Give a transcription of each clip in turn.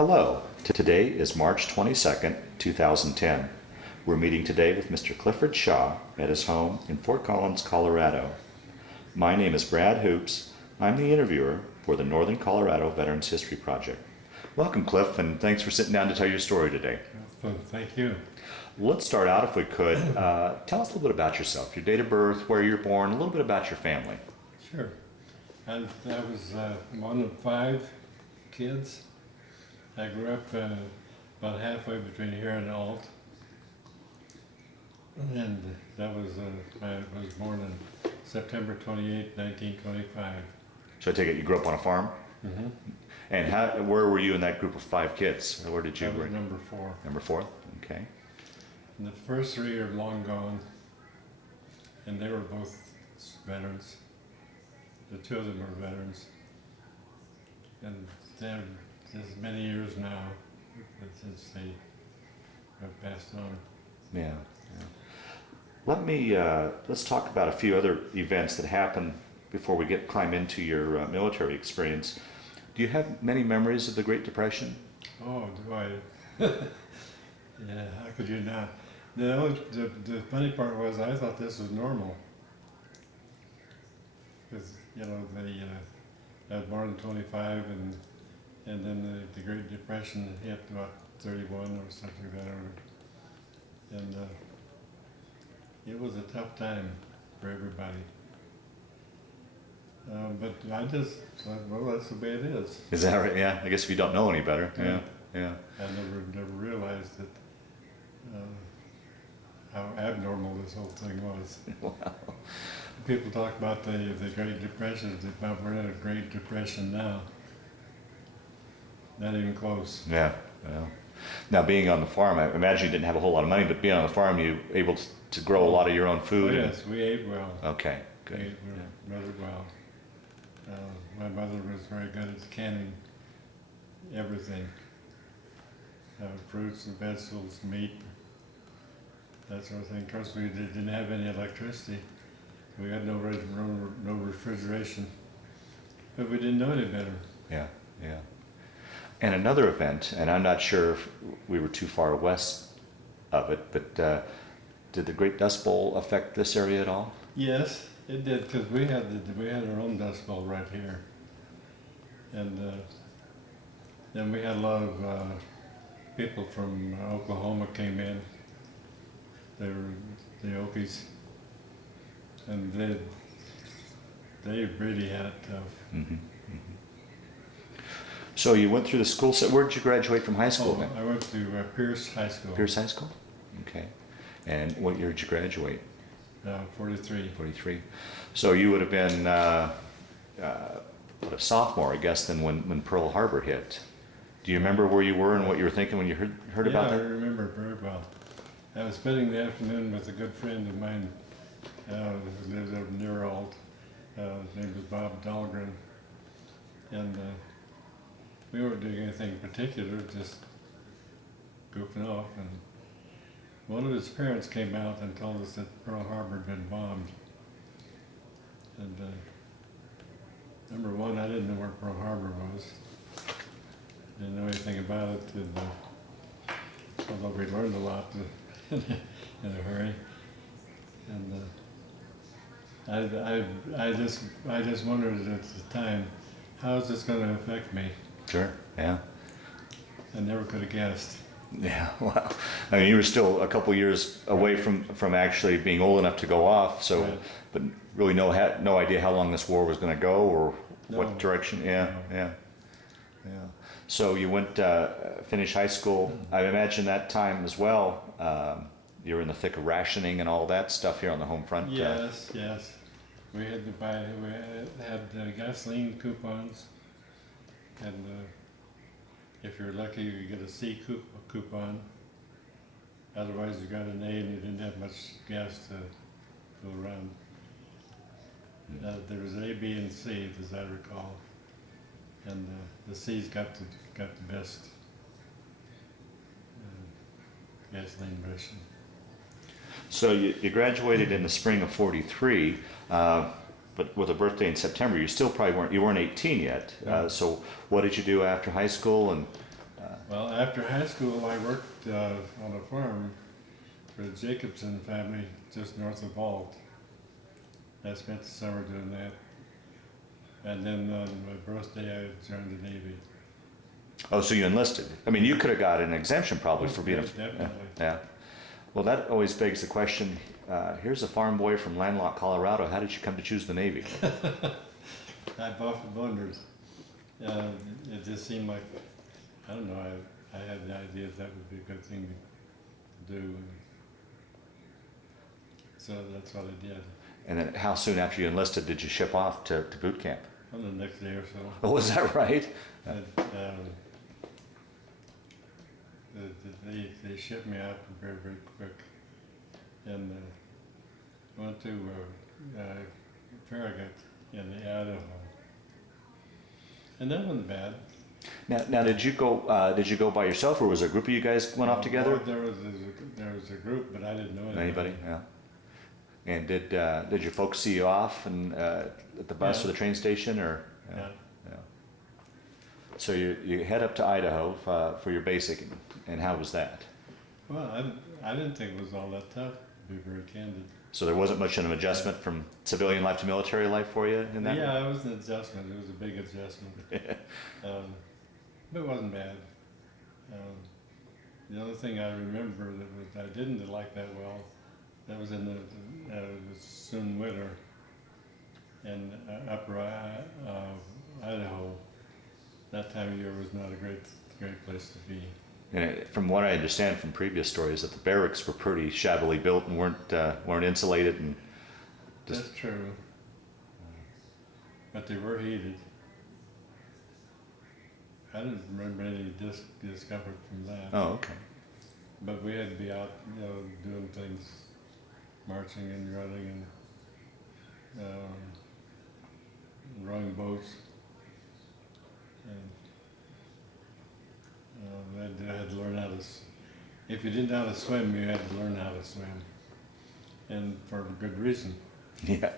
Hello, today is March 22nd, 2010. We're meeting today with Mr. Clifford Shaw at his home in Fort Collins, Colorado. My name is Brad Hoops. I'm the interviewer for the Northern Colorado Veterans History Project. Welcome, Cliff, and thanks for sitting down to tell your story today. Well, thank you. Let's start out, if we could. Tell us a little bit about yourself, your date of birth, where you're born, a little bit about your family. Sure. I was one of 5 kids. I grew up about halfway between here and Alt. And that was, I was born on September 28, 1925. So I take it you grew up on a farm? Mm-hmm. And where were you in that group of 5 kids? Where did you? I was number 4. Number 4? Okay. And the first 3 are long gone, and they were both veterans. The 2 of them are veterans, and they're just many years now since they have passed on. Yeah. Let's talk about a few other events that happened before we climb into your military experience. Do you have many memories of the Great Depression? Oh, do I? Yeah, how could you not? The funny part was I thought this was normal. Because, you know, I was born in 25 and then the Great Depression hit about 31 or something like that. And it was a tough time for everybody. But I just thought, well, that's the way it is. Is that right? Yeah, I guess if you don't know any better. Yeah. Yeah. I never realized that how abnormal this whole thing was. Wow. People talk about the Great Depression, but we're in a Great Depression now. Not even close. Yeah. Well, now being on the farm, I imagine you didn't have a whole lot of money, but being on the farm, you were able to grow a lot of your own food. Oh, yes, we ate well. Okay, good. We ate rather well. My mother was very good at canning everything. Fruits and vegetables, meat, that sort of thing. Of course, we didn't have any electricity. We had no refrigeration, but we didn't know any better. Yeah. And another event, and I'm not sure if we were too far west of it, but did the Great Dust Bowl affect this area at all? Yes, it did, because we had our own dust bowl right here, and then we had a lot of people from Oklahoma came in. They were the Okies, and they really had it tough. Mm-hmm. So you went through the school set. Where did you graduate from high school then? I went to Pierce High School. Pierce High School? Okay. And what year did you graduate? 43. 43. So you would have been a sophomore, I guess, then when Pearl Harbor hit. Do you remember where you were and what you were thinking when you heard about that? Yeah, I remember very well. I was spending the afternoon with a good friend of mine who lived over near Alt. His name was Bob Dahlgren. And we weren't doing anything particular, just goofing off. And one of his parents came out and told us that Pearl Harbor had been bombed. And number one, I didn't know where Pearl Harbor was. Didn't know anything about it, and, although we learned a lot in a hurry. And I just wondered at the time, how is this going to affect me? Sure, yeah. I never could have guessed. Yeah, wow. I mean, you were still a couple years away from actually being old enough to go off, so, Right. but really no idea how long this war was going to go or No. what direction. Yeah. So you went, finished high school. I imagine that time as well, you were in the thick of rationing and all that stuff here on the home front. Yes. We had to buy, we had gasoline coupons, and if you're lucky, you get a C coupon. Otherwise, you got an A and you didn't have much gas to go around. There was A, B, and C, as I recall, and the C's got the best gasoline ration. So you graduated in the spring of '43, but with a birthday in September, you still probably weren't 18 yet. So what did you do after high school? And Well, after high school, I worked on a farm for the Jacobson family just north of Vault. I spent the summer doing that. And then on my birthday, I joined the Navy. Oh, so you enlisted. I mean, you could have got an exemption probably for being Definitely. yeah. Well, that always begs the question, here's a farm boy from landlocked Colorado. How did you come to choose the Navy? I've often wondered. It just seemed like, I don't know, I had the idea that would be a good thing to do. And so that's what I did. And then how soon after you enlisted did you ship off to boot camp? On the next day or so. Oh, was that right? They shipped me out very, very quick. And went to Farragut in the Idaho. And that wasn't bad. Now, did you go by yourself, or was there a group of you guys went off together? There was a group, but I didn't know Anybody? Yeah. And did your folks see you off and at the bus or the train station, or? Yeah. Yeah. So you head up to Idaho for your basic, and how was that? Well, I didn't think it was all that tough, to be very candid. So there wasn't much of an adjustment from civilian life to military life for you in that? Yeah, it was an adjustment. It was a big adjustment. But it wasn't bad. The other thing I remember that I didn't like that well, that was in the soon winter in upper Idaho. That time of year was not a great place to be. And from what I understand from previous stories, that the barracks were pretty shabbily built and weren't insulated, and just... That's true. But they were heated. I didn't remember any discomfort from that. Oh, okay. But we had to be out, doing things, marching and running and rowing boats. And I had to learn how to. If you didn't know how to swim, you had to learn how to swim, and for good reason. Yeah.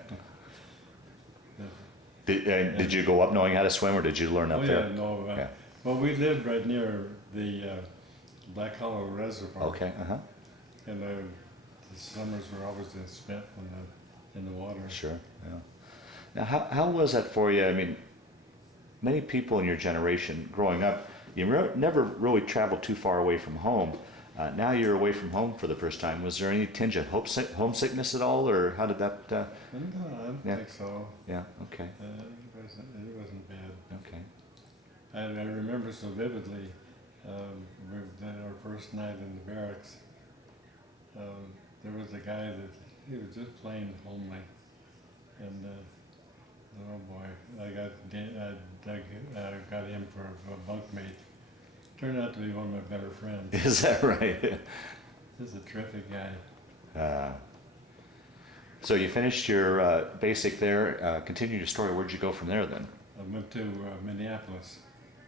Did you go up knowing how to swim, or did you learn up there? Yeah, no. Yeah. Well, we lived right near the Black Hollow Reservoir. Okay. And the summers were always spent in the water. Sure. Yeah. Now, how was that for you? I mean, many people in your generation growing up, you never really traveled too far away from home. Now you're away from home for the first time. Was there any tinge of homesickness at all, or how did that? No, I don't think so. Yeah. Okay. It wasn't bad. Okay. I remember so vividly. Our first night in the barracks. There was a guy that he was just plain homely, and oh boy, I got him for a bunkmate. Turned out to be one of my better friends. Is that right? He's a terrific guy. So you finished your basic there. Continue your story. Where'd you go from there then? I went to Minneapolis,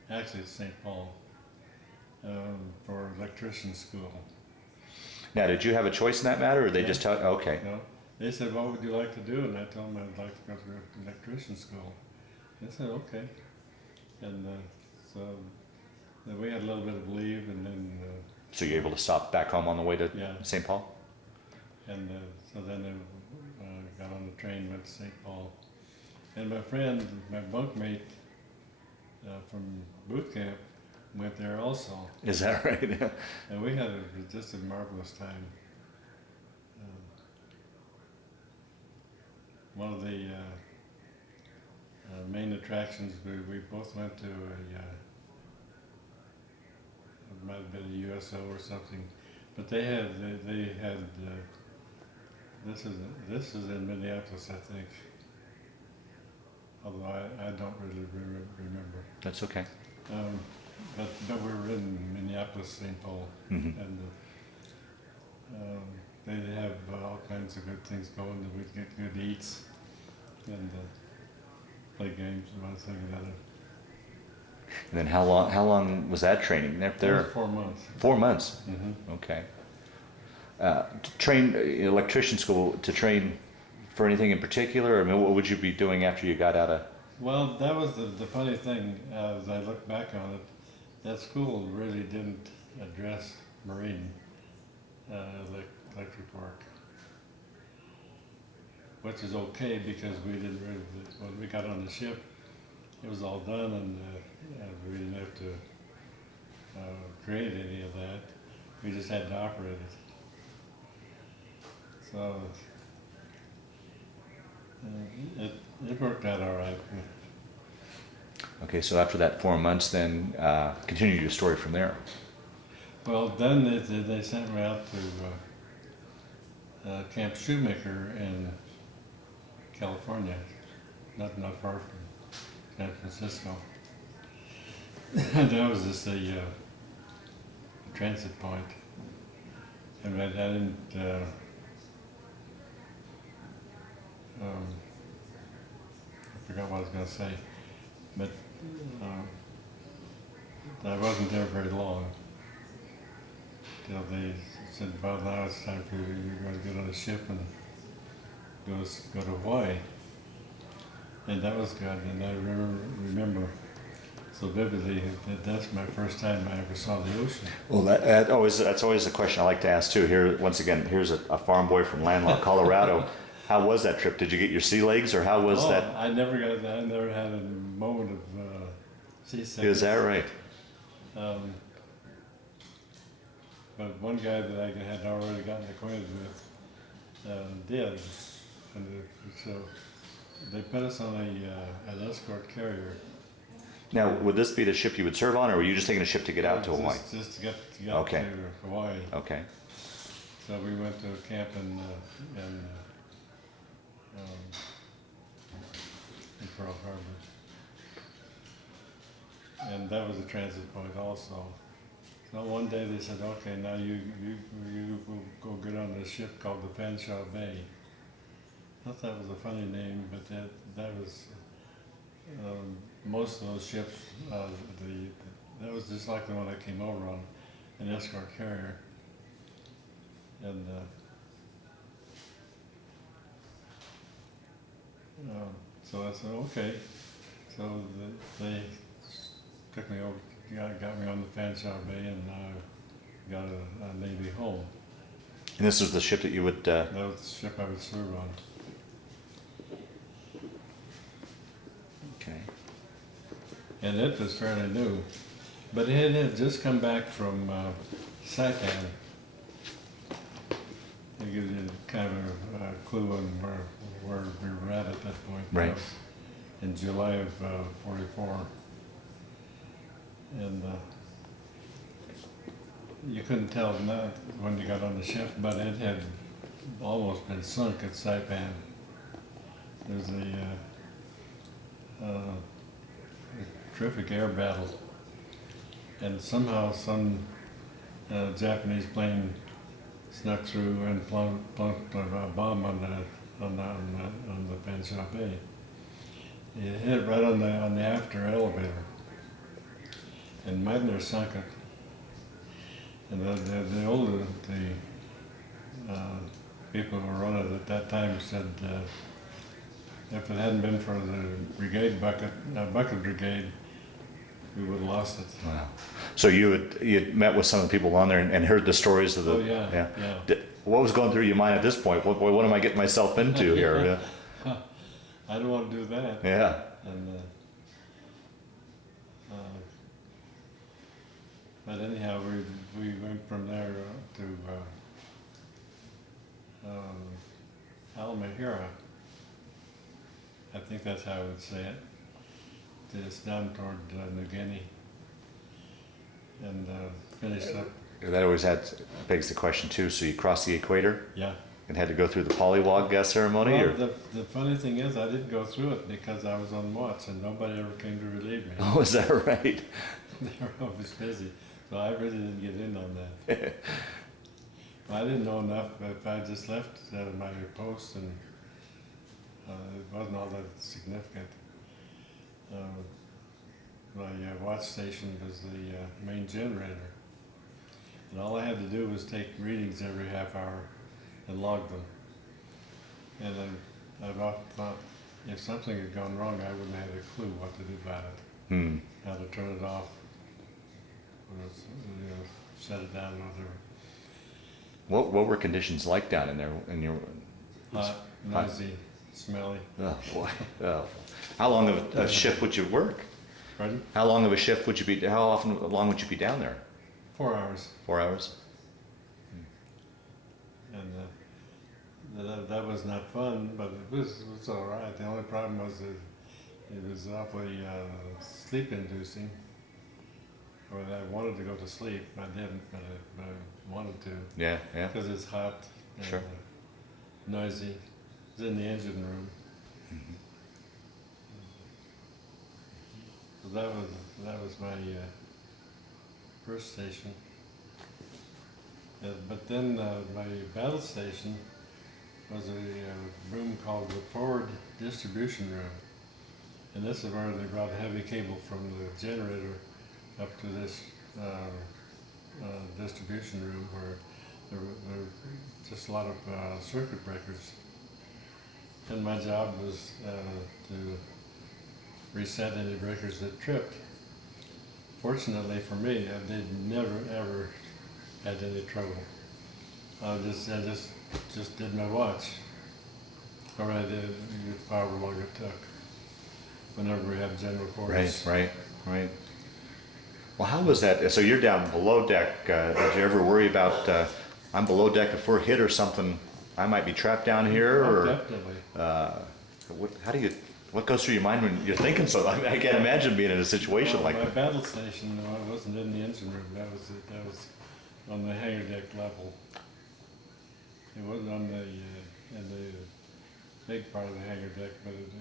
actually St. Paul, for electrician school. Now, did you have a choice in that matter, or they just tell? Okay. No, they said, "What would you like to do?" And I told them I'd like to go to electrician school. They said, "Okay," and so then we had a little bit of leave, and then. So you're able to stop back home on the way to St. Paul? And so then I got on the train, went to St. Paul. And my friend, my bunkmate from boot camp, went there also. Is that right? And we had just a marvelous time. One of the main attractions, we both went to it might have been a USO or something, but they had this is in Minneapolis, I think. Although I don't really remember. That's okay. But we were in Minneapolis, St. Paul, and they have all kinds of good things going. We'd get good eats and play games and one thing or another. And then how long was that training? There 4 months. 4 months. Mm-hmm. Okay. To train electrician school, to train for anything in particular? I mean, what would you be doing after you got out of? Well, that was the funny thing as I look back on it. that school really didn't address marine electric work, which is okay because we didn't really, when we got on the ship, it was all done, and we didn't have to create any of that. We just had to operate it. So it worked out all right. Okay, so after that 4 months, then continue your story from there. Well, then they sent me out to Camp Shoemaker in California, not far from San Francisco. And that was just a transit point. And I didn't, I forgot what I was going to say, but I wasn't there very long. Till they said, well, now it's time for you, you're going to get on a ship and go to Hawaii. And that was good, and I remember so vividly that that's my first time I ever saw the ocean. Well, that's always a question I like to ask too. Here, once again, here's a farm boy from landlocked Colorado. How was that trip? Did you get your sea legs, or how was that? I never had a moment of seasickness. Is that right? But one guy that I had already gotten acquainted with did, and so they put us on an escort carrier. Now, would this be the ship you would serve on, or were you just taking a ship to get out to Hawaii? Just to get Okay. to Hawaii. Okay. So we went to a camp in Pearl Harbor, and that was a transit point also. So one day they said, okay, now you go get on this ship called the Fanshaw Bay. I thought that was a funny name, but that was most of those ships. That was just like the one I came over on, an escort carrier, and so I said, okay. So they took me over. Got me on the Fanshaw Bay, and got a Navy home. And this was the ship that you would... That was the ship I would serve on. Okay. And it was fairly new. But it had just come back from Saipan. It gives you kind of a clue on where we were at that point. Right. That was in July of '44. And you couldn't tell not when you got on the ship, but it had almost been sunk at Saipan. There's a terrific air battle, and somehow some Japanese plane snuck through and plunked a bomb on the Fanshaw Bay. It hit right on the after elevator, and Meitner sunk it. And the people who were on it at that time said if it hadn't been for the bucket brigade, we would have lost it. Wow. So you'd met with some of the people on there and heard the stories of the... Oh, yeah. What was going through your mind at this point? What am I getting myself into here? Yeah. I don't want to do that. Yeah. And but anyhow, we went from there to Alamahira. I think that's how I would say it. Just down toward New Guinea, and finished up. That always begs the question too. So you crossed the equator? Yeah. And had to go through the pollywog ceremony? Well, or? the funny thing is, I didn't go through it because I was on watch, and nobody ever came to relieve me. Oh, is that right? They were always busy, so I really didn't get in on that. I didn't know enough. If I just left my post, and it wasn't all that significant. My watch station was the main generator, and all I had to do was take readings every half hour and log them. And then I've often thought if something had gone wrong, I wouldn't have had a clue what to do about it, how to turn it off. shut it down or whatever. What were conditions like down in there? In your Hot, noisy, smelly. oh boy. Oh. How long of a shift would you work? Pardon? How long of a shift would you be? How often long would you be down there? 4 hours. 4 hours. And that was not fun, but it was all right. The only problem was that it was awfully sleep-inducing. Or I wanted to go to sleep. I didn't, but I wanted to. Yeah, yeah. Because it's hot and Sure. Noisy. It was in the engine room. Mm-hmm. So that was my first station. But then my battle station was a room called the forward distribution room. And this is where they brought a heavy cable from the generator up to this distribution room where there were just a lot of circuit breakers. And my job was to reset any breakers that tripped. Fortunately for me, I did never ever had any trouble. I just did my watch. Or I did however long it took. Whenever we have general quarters. Right. Well, how was that? So you're down below deck. Did you ever worry about, I'm below deck, if we're hit or something, I might be trapped down here? Oh, or definitely. What goes through your mind when you're thinking so? I mean, I can't imagine being in a situation like my that. battle station, no, I wasn't in the engine room. That was on the hangar deck level. It wasn't on in the big part of the hangar deck, but it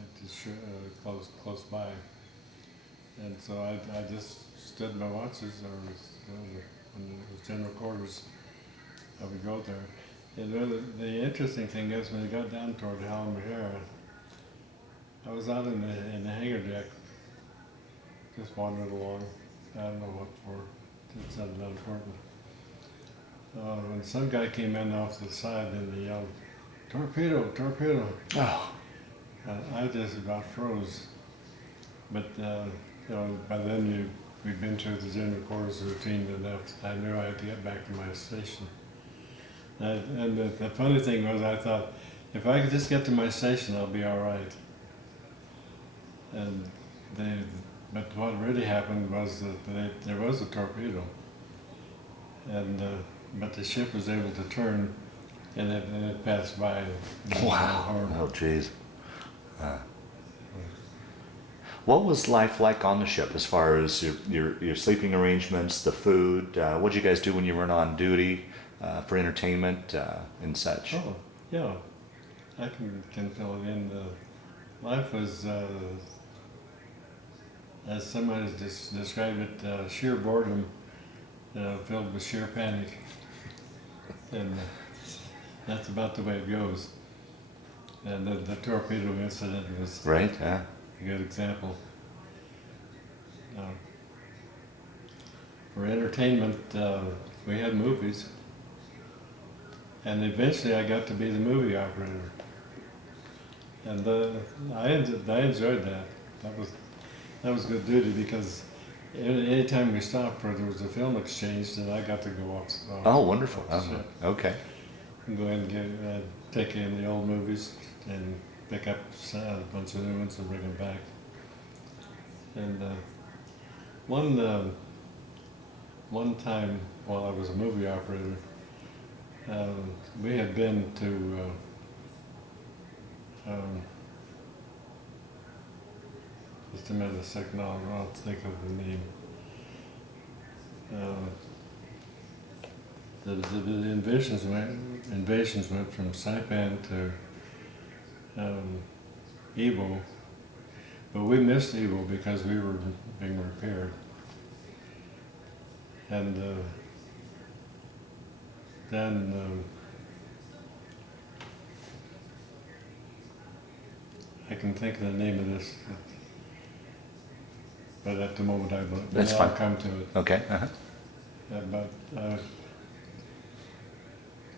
was close by. And so I just stood my watches, or when it was general quarters, I would go there. And the interesting thing is, when I got down toward Hallamahera, I was out in the hangar deck, just wandering along. I don't know what for. It's not important. When some guy came in off the side and he yelled, "Torpedo, torpedo!" Oh, I just about froze. But by then we'd been through the general quarters routine enough. I knew I had to get back to my station. And the funny thing was, I thought, if I could just get to my station, I'll be all right. But what really happened was that there was a torpedo, but the ship was able to turn, and it passed by. wow. Oh, geez. What was life like on the ship as far as your sleeping arrangements, the food? What did you guys do when you weren't on duty for entertainment and such? Oh, yeah. I can fill it in. Life was, as somebody described it, sheer boredom filled with sheer panic. And that's about the way it goes. And the torpedo incident was Right, yeah. a good example. For entertainment, we had movies. And eventually I got to be the movie operator. And I enjoyed that. That was good duty, because anytime we stopped or there was a film exchange, then I got to go off. Oh, wonderful. Off the ship. Okay. And go ahead and take in the old movies and pick up a bunch of new ones and bring them back. And one time while I was a movie operator, we had been to just a minute, a second, I'll think of the name. The invasions went from Saipan to Iwo, but we missed Iwo because we were being repaired. And then I can think of the name of this, but at the moment I'll come to it. Okay. Uh-huh. But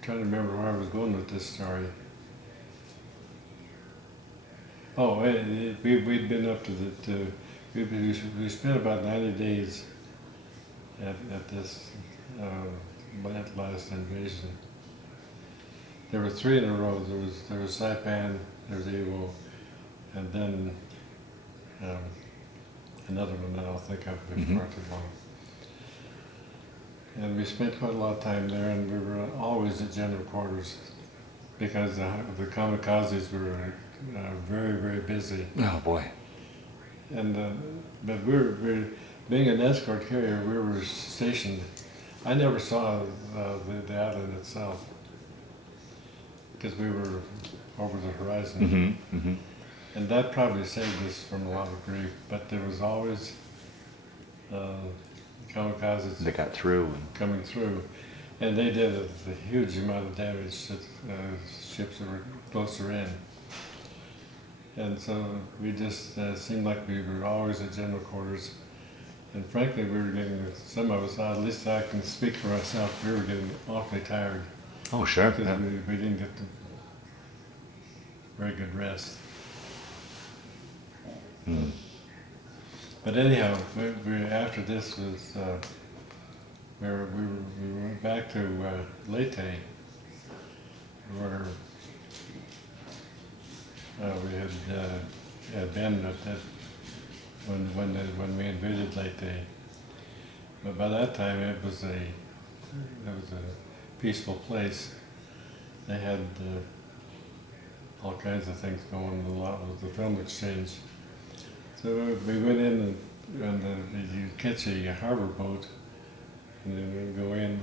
trying to remember where I was going with this story. Oh, we'd been up to we spent about 90 days at this last invasion. There were three in a row. There was Saipan, there was Iwo, and then another one that I'll think of before too long. And we spent quite a lot of time there, and we were always at general quarters because the kamikazes were very, very busy. Oh boy. And but we being an escort carrier, we were stationed. I never saw the island itself because we were over the horizon, and that probably saved us from a lot of grief. But there was always kamikazes They got through. coming through, and they did a huge amount of damage to ships that were closer in. And so we just seemed like we were always at general quarters. And frankly, we were getting, some of us, at least I can speak for myself, we were getting awfully tired Oh, sure. because Yeah. we didn't get the very good rest. Mm. But anyhow, after this was, we went back to Leyte, where we had been at that when we invaded Leyte. But by that time, it was a peaceful place. They had all kinds of things going. A lot with the film exchange. So we went in and you catch a harbor boat, and then we'd go in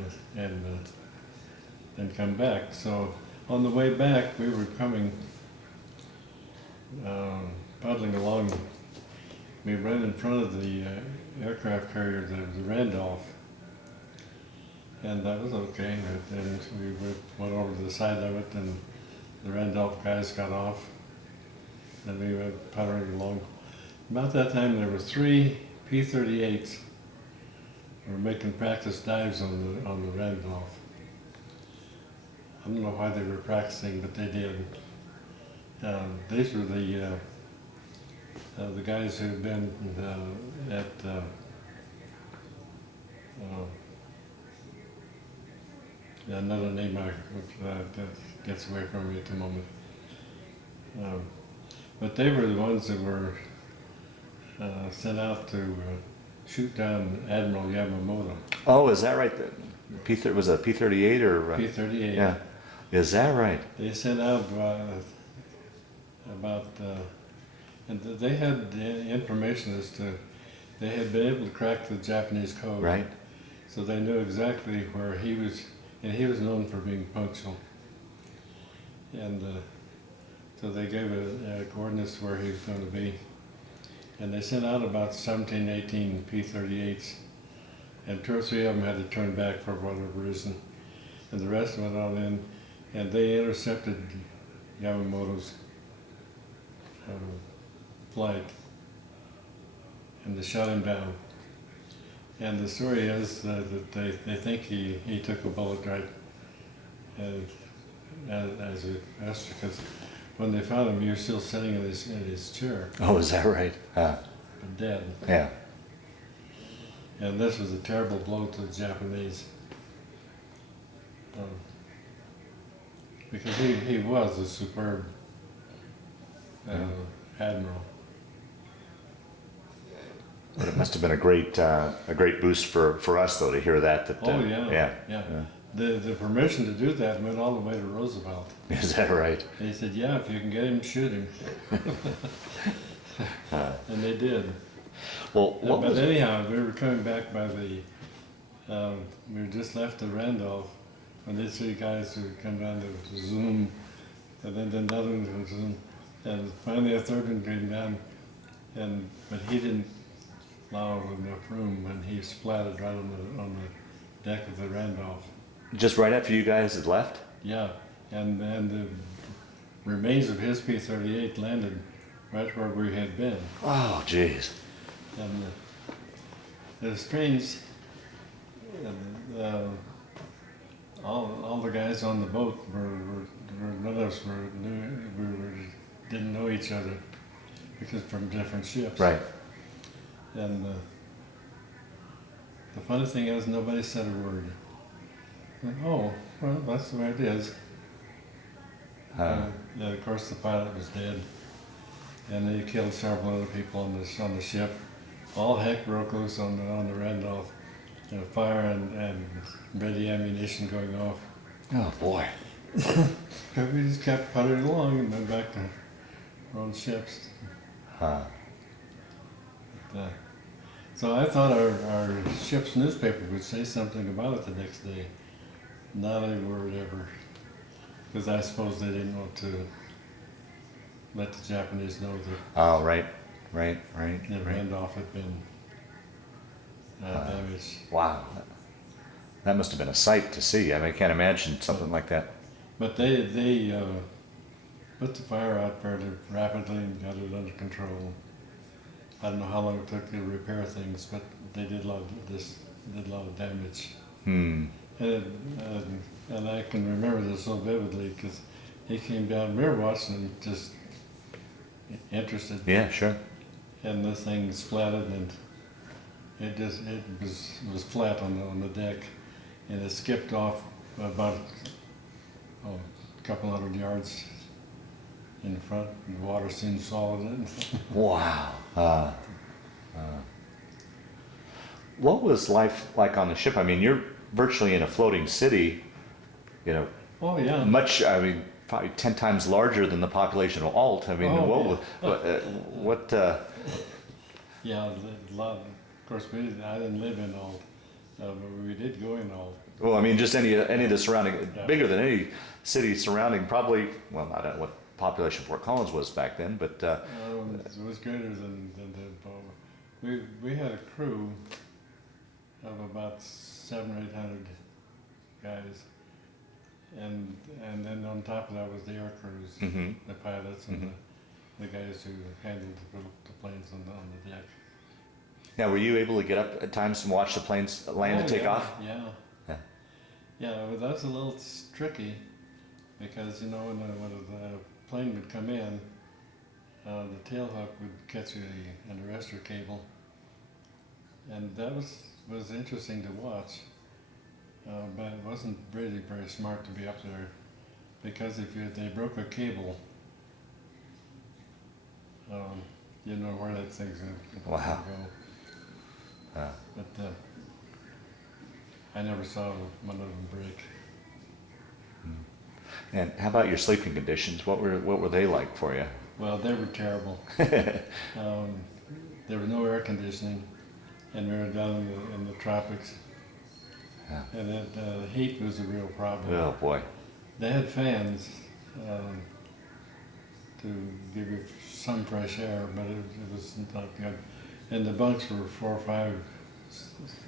and come back. So on the way back, we were coming, paddling along. We ran in front of the aircraft carrier, the Randolph, and that was okay. And we went over to the side of it, and the Randolph guys got off, and we went paddling along. About that time, there were 3 P-38s were making practice dives on the Randolph. I don't know why they were practicing, but they did. These were the guys who had been at another name that gets away from me at the moment. But they were the ones that were sent out to shoot down Admiral Yamamoto. Oh, is that right? Was it P-38 or? P-38. Yeah. Is that right? They sent out and they had information as to, they had been able to crack the Japanese code. Right. So they knew exactly where he was, and he was known for being punctual. And so they gave coordinates where he was going to be. And they sent out about 17, 18 P-38s, and 2 or 3 of them had to turn back for whatever reason. And the rest went on in, and they intercepted Yamamoto's flight, and they shot him down. And the story is that they think he took a bullet right as a master, because when they found him, he was still sitting in his chair, Oh, is that right? dead. Yeah. And this was a terrible blow to the Japanese, because he was a superb admiral. But it must have been a great boost for us though to hear that. Oh yeah. Yeah. The permission to do that went all the way to Roosevelt. Is that right? They said, yeah, if you can get him, shoot him. And they did. Well, But anyhow, we were coming back by we were just left the Randolph, and these 3 guys would come down to zoom, and then another one would zoom, and finally a 3rd one came down, but he didn't allow enough room, and he splattered right on the deck of the Randolph. just right after you guys had left? Yeah, and the remains of his P-38 landed right where we had been. Oh, jeez. And it was strange. And, all the guys on the boat none of us didn't know each other because from different ships. Right. And the funny thing is, nobody said a word. Oh, well, that's the way it is. Yeah, of course, the pilot was dead, and they killed several other people on the ship. All heck broke loose on the Randolph. Fire and ready ammunition going off. Oh boy. We just kept puttering along and then back to our own ships. Huh. So I thought our ship's newspaper would say something about it the next day. Not a word ever. Because I suppose they didn't want to let the Japanese know that Oh, right. the Randolph had been damaged. Wow. That must have been a sight to see. I mean, I can't imagine something like that. But they put the fire out fairly rapidly and got it under control. I don't know how long it took to repair things, but they did a lot of damage. Hmm. And I can remember this so vividly because he came down. We were watching him, just interested. Yeah, sure. And this thing splatted, and it was flat on the deck, and it skipped off about a couple hundred yards in front. And the water soon swallowed it. Wow. What was life like on the ship? I mean, you're virtually in a floating city, you know, Oh yeah. I mean, probably 10 times larger than the population of Alt. I mean, Oh, what Yeah, a lot. Of course, I didn't live in Alt, but we did go in Alt. well, I mean, just any of the surrounding, Yeah. bigger than any city surrounding, probably, well, I don't know what population Fort Collins was back then, but, It was greater than the. We had a crew of about 700 or 800 guys, and then on top of that was the air crews, mhm. the pilots and the guys who handled the planes on the deck. Now, were you able to get up at times and watch the planes land and take yeah, off? Yeah. Yeah. Yeah, but that's a little tricky because when the plane would come in, the tail hook would catch an arrestor cable, and that was interesting to watch. But it wasn't really very smart to be up there because if they broke a cable, you know where that thing's going to Wow. go. But I never saw one of them break. And how about your sleeping conditions? What were they like for you? Well, they were terrible. There was no air conditioning, and we were down in the tropics. Yeah. And the heat was a real problem. Oh boy. They had fans to give you some fresh air, but it was not good. And the bunks were 4 or 5,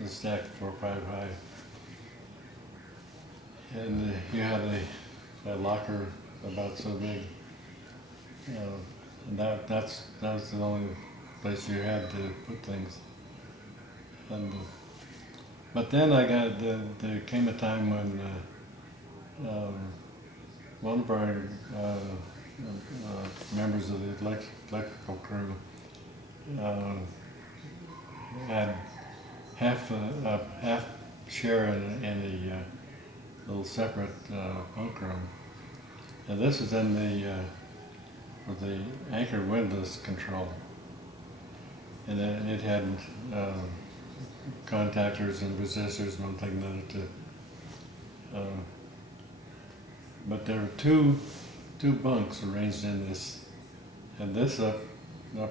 stacked 4 or 5 high. And you had a locker about so big. And that was the only place you had to put things. And but then there came a time when one of our members of the electrical crew had half share in a little separate bunk room, and this was in with the anchor windlass control, and it had contactors and resistors and one thing and another to. But there were two bunks arranged in this, and this up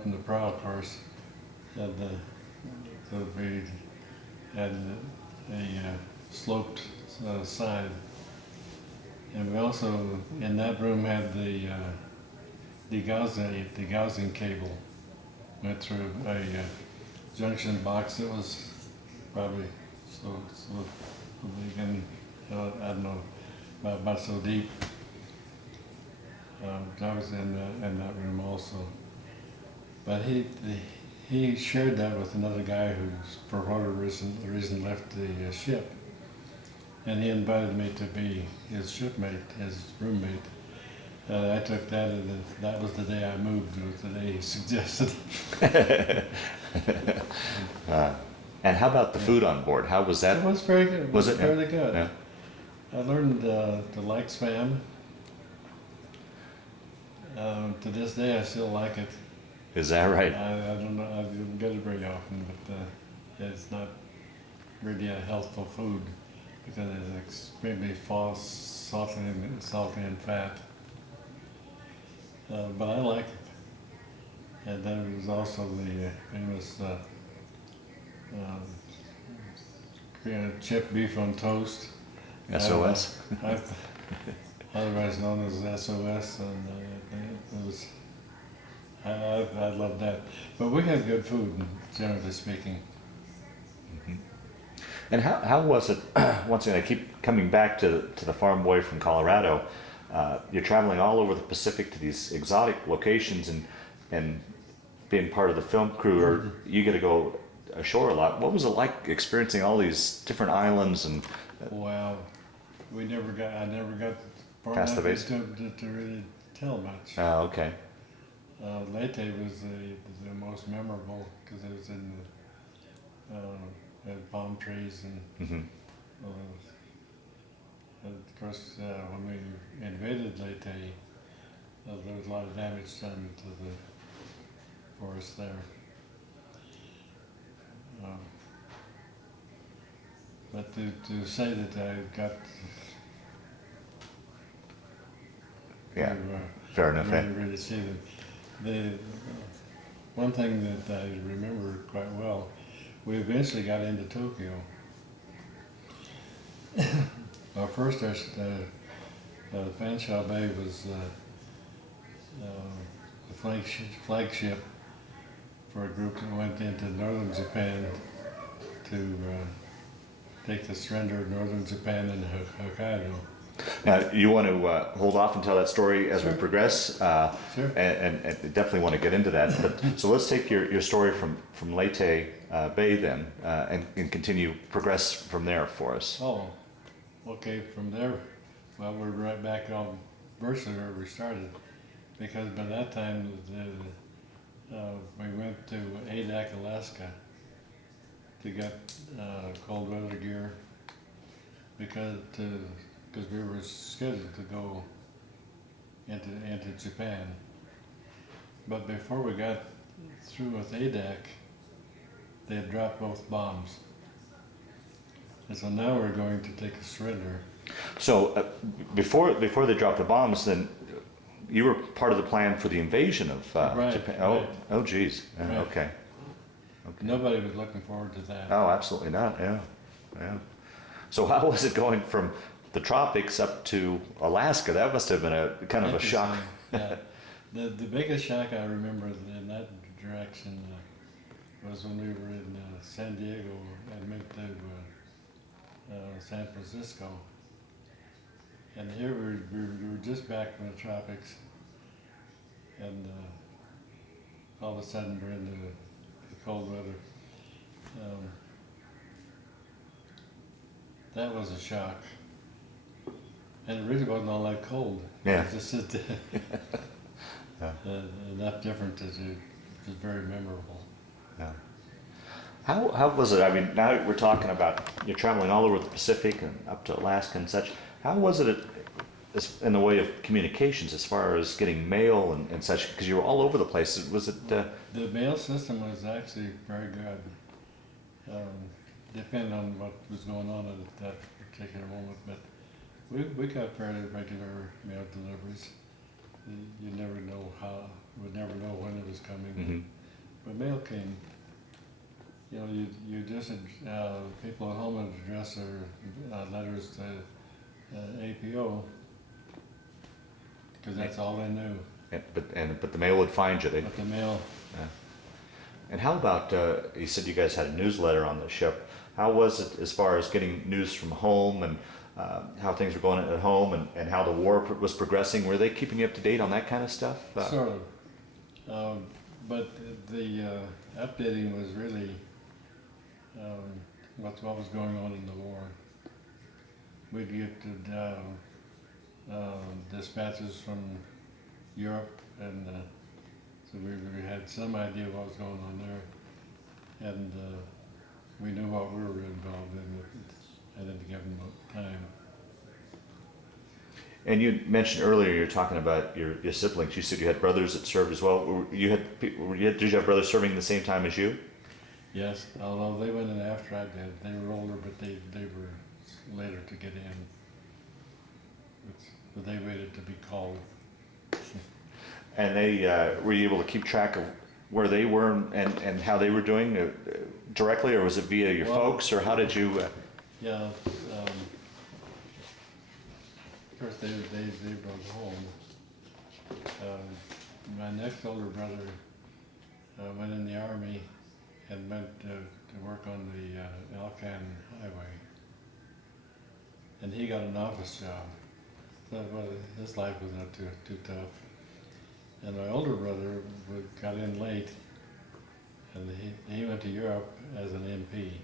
in the prow, of course, had so we had a sloped side, and we also in that room had the degaussing cable went through a junction box that was probably so big and I don't know about so deep. I was in that room also, but he shared that with another guy who, for whatever reason, left the ship, and he invited me to be his shipmate, his roommate. I took that, and that was the day I moved. It was the day he suggested. And how about the food on board? How was that? It was very good. It was it? fairly good. Yeah. I learned to like spam. To this day, I still like it. Is that right? I don't know. I don't get it very often, but it's not really a healthful food because it's extremely salty and fat. But I like it. And then there was also the famous chipped beef on toast. SOS. Otherwise known as SOS, and it was. I love that. But we had good food, generally speaking. And how was it? Once again, I keep coming back to the farm boy from Colorado. You're traveling all over the Pacific to these exotic locations and being part of the film crew, or you get to go ashore a lot. What was it like experiencing all these different islands and? Well, I never got far Past the enough base? to really tell much. Oh, okay. Leyte was the most memorable because it was in the had palm trees and Hmm. of course when we invaded Leyte, there was a lot of damage done to the forest there. But to say that I got Yeah. to Fair enough. really see them. The one thing that I remember quite well, we eventually got into Tokyo. Our first Fanshaw Bay was the flagship for a group that went into northern Japan to take the surrender of northern Japan and Hokkaido. Now, you want to hold off and tell that story as we Sure. progress, Sure. and definitely want to get into that. But so let's take your story from Leyte Bay then, and continue progress from there for us. Oh, okay. From there, well, we're right back on virtually where we started, because by that time we went to Adak, Alaska, to get cold weather gear because we were scheduled to go into Japan. But before we got through with Adak, they had dropped both bombs. And so now we're going to take a surrender. So before they dropped the bombs, then you were part of the plan for the invasion of Right, Japan. right. Oh, geez. Right. Okay. Nobody was looking forward to that. Oh, absolutely not. Yeah. So how was it going from the tropics up to Alaska? That must have been a kind of a shock. Yeah. The biggest shock I remember in that direction was when we were in San Diego and went to San Francisco. And here we were just back from the tropics, and all of a sudden we're in the cold weather. That was a shock. And it really wasn't all that cold. Yeah. It was just enough different that it was very memorable. Yeah. How was it? I mean, now we're talking about you're traveling all over the Pacific and up to Alaska and such. How was it in the way of communications as far as getting mail and such? Because you were all over the place. Was it? The mail system was actually very good. Depending on what was going on at that particular moment, but we got fairly regular mail deliveries. You never know would never know when it was coming. Mm-hmm. But mail came. You know, you just people at home would address their letters to APO because that's all they knew. But the mail would find you. But the mail. Yeah. And how about you said you guys had a newsletter on the ship? How was it as far as getting news from home and how things were going at home and how the war was progressing? Were they keeping you up to date on that kind of stuff? Sort of. But the updating was really what was going on in the war. We'd get dispatches from Europe, and so we had some idea what was going on there. And we knew what we were involved in. I didn't give them time. And you mentioned earlier, you were talking about your siblings. You said you had brothers that served as well. Did you have brothers serving at the same time as you? Yes, although they went in after I did. They were older, but they were later to get in. But they waited to be called. And they were you able to keep track of where they were and how they were doing directly, or was it via your folks, or how did you? Yeah. Of course, they wrote home. My next older brother went in the Army and went to work on the Alcan Highway. And he got an office job. So his life was not too tough. And my older brother got in late, and he went to Europe as an MP.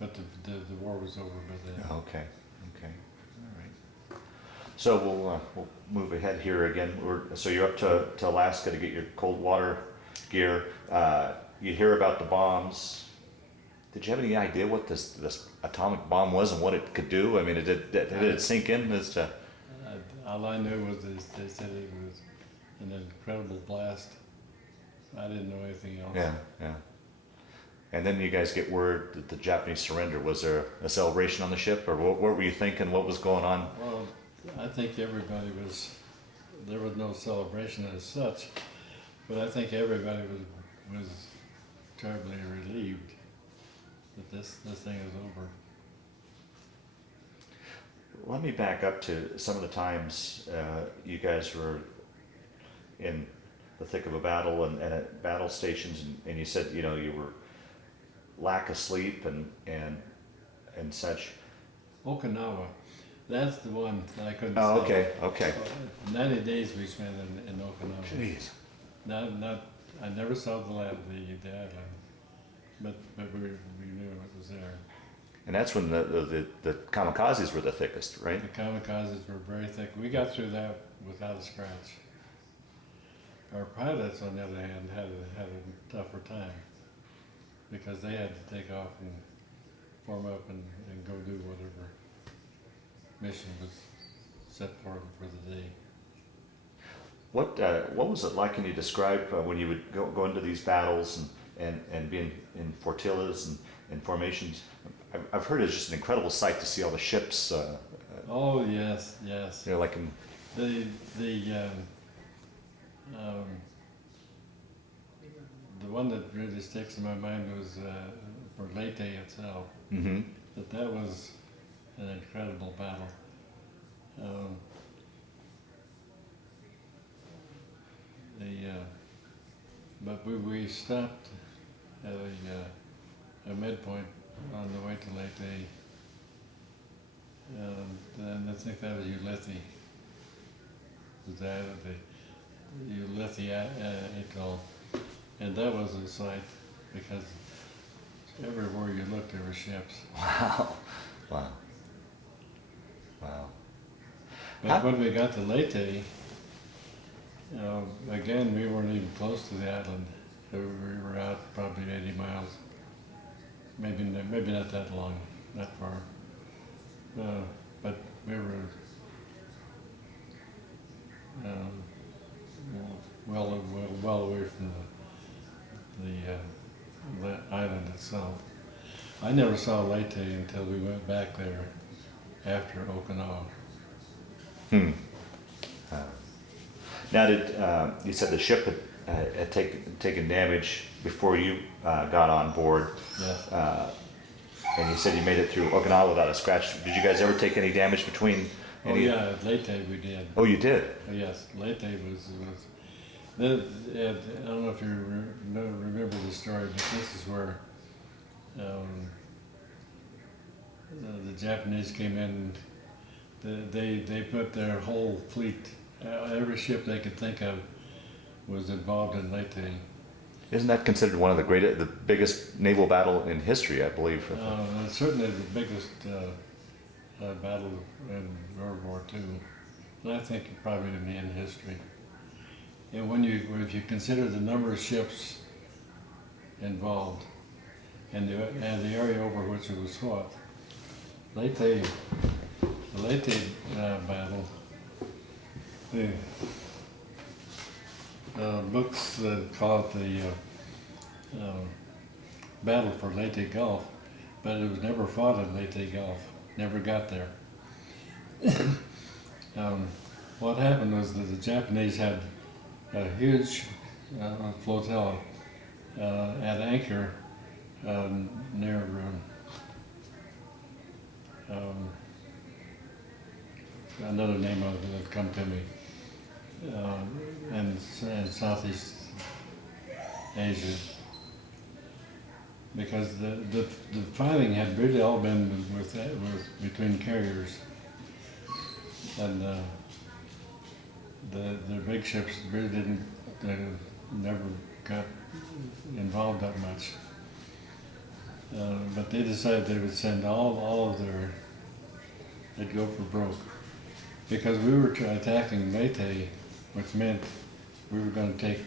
But the war was over by then. Oh, okay. All right. So we'll move ahead here again. So you're up to Alaska to get your cold water gear. You hear about the bombs. Did you have any idea what this atomic bomb was and what it could do? I mean, did it sink in as to? All I knew was they said it was an incredible blast. I didn't know anything else. Yeah. And then you guys get word that the Japanese surrender. Was there a celebration on the ship, or what were you thinking? What was going on? Well, I think everybody was. There was no celebration as such, but I think everybody was terribly relieved that this thing is over. Let me back up to some of the times you guys were in the thick of a battle and at battle stations, and you said you were lack of sleep and such. Okinawa, that's the one that I couldn't. Oh, say. okay. 90 days we spent in Okinawa. Jeez. I never saw the island, but we knew it was there. And that's when the kamikazes were the thickest, right? The kamikazes were very thick. We got through that without a scratch. Our pilots, on the other hand, had a tougher time because they had to take off and form up and go do whatever mission was set for them for the day. What was it like? Can you describe when you would go into these battles and be in flotillas and formations? I've heard it's just an incredible sight to see all the ships. Oh yes. Like in the one that really sticks in my mind was for Leyte itself. Mm-hmm. That was an incredible battle. But we stopped at a midpoint on the way to Leyte, and I think that was Ulithi. Was that the Ulithi atoll, and that was a sight because everywhere you looked there were ships. Wow. But when we got to Leyte, again we weren't even close to the island. We were out probably 80 miles. Maybe not that long, that far. But we were well away from the island itself. I never saw Leyte until we went back there after Okinawa. Now, you said the ship had taken damage before you got on board? Yes. And you said you made it through Okinawa without a scratch. Did you guys ever take any damage between? Oh yeah, at Leyte we did. Oh, you did? Yes, Leyte was. I don't know if you remember the story, but this is where the Japanese came in. They put their whole fleet, every ship they could think of, was involved in Leyte. Isn't that considered one of the biggest naval battle in history, I believe? Certainly the biggest battle in World War II, and I think probably in history. And if you consider the number of ships involved, and the area over which it was fought. The Leyte battle, the books that call it the Battle for Leyte Gulf, but it was never fought at Leyte Gulf, never got there. What happened was that the Japanese had a huge flotilla at anchor near another name of it that come to me, in Southeast Asia, because the fighting had really all been with between carriers, and the big ships really never got involved that much. But they decided they would send all of they'd go for broke. Because we were attacking Leyte, which meant we were going to take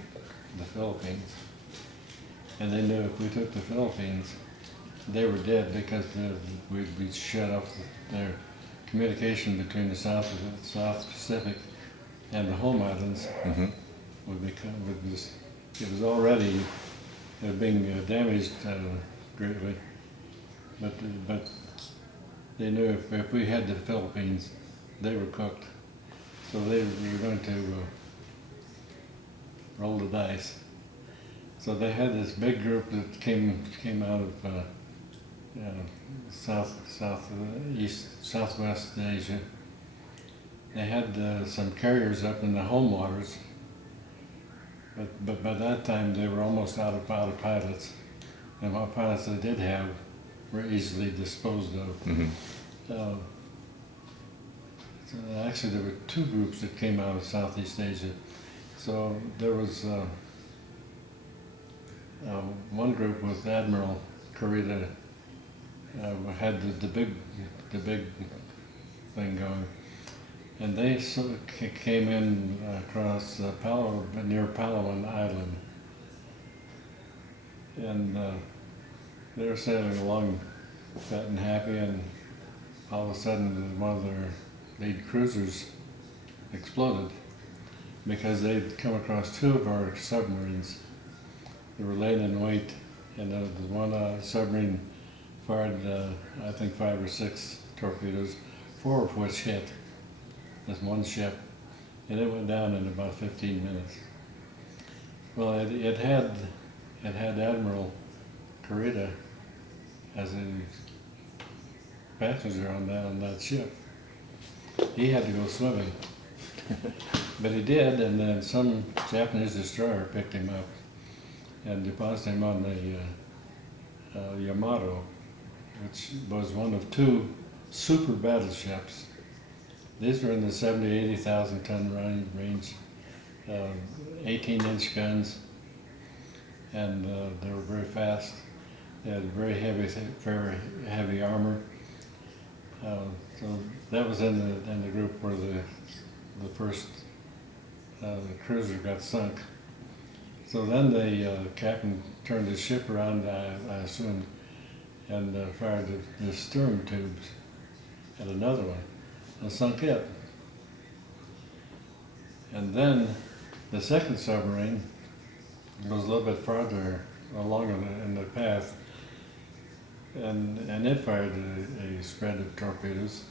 the Philippines. And they knew if we took the Philippines, they were dead because we'd be shut off their communication between the South Pacific and the home islands. Mm-hmm. It was already being damaged greatly, but they knew if we had the Philippines, they were cooked. So we were going to roll the dice. So they had this big group that came out of Southwest Asia. They had some carriers up in the home waters, but by that time they were almost out of pilots, and what pilots they did have were easily disposed of. Mm-hmm. So actually, there were two groups that came out of Southeast Asia. So there was one group with Admiral Kurita had the big thing going, and they came in across near Palawan Island, and they were sailing along fat and happy, and all of a sudden one of their lead cruisers exploded because they'd come across two of our submarines. They were laying in wait, and the one submarine fired, I think, 5 or 6 torpedoes, 4 of which hit this one ship, and it went down in about 15 minutes. Well, it had Admiral Kurita as a passenger on that ship. He had to go swimming, but he did, and then some Japanese destroyer picked him up and deposited him on the Yamato, which was one of 2 super battleships. These were in the 80,000 ton range, 18-inch guns, and they were very fast. They had very heavy armor. So that was in the group where the first cruiser got sunk. So then the captain turned his ship around, I assume, and fired the stern tubes at another one and sunk it. And then the second submarine goes a little bit farther along in the path, and it fired a spread of torpedoes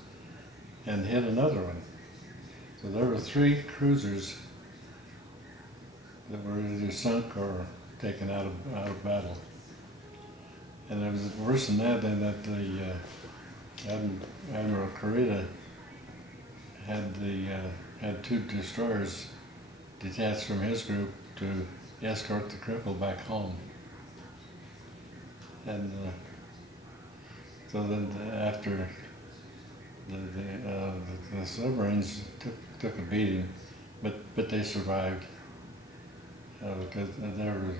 and hit another one. So there were 3 cruisers that were either sunk or taken out of battle. And it was worse than that, in that the Admiral Kurita had 2 destroyers detached from his group to escort the cripple back home. And so then after the submarines took a beating, but they survived because there were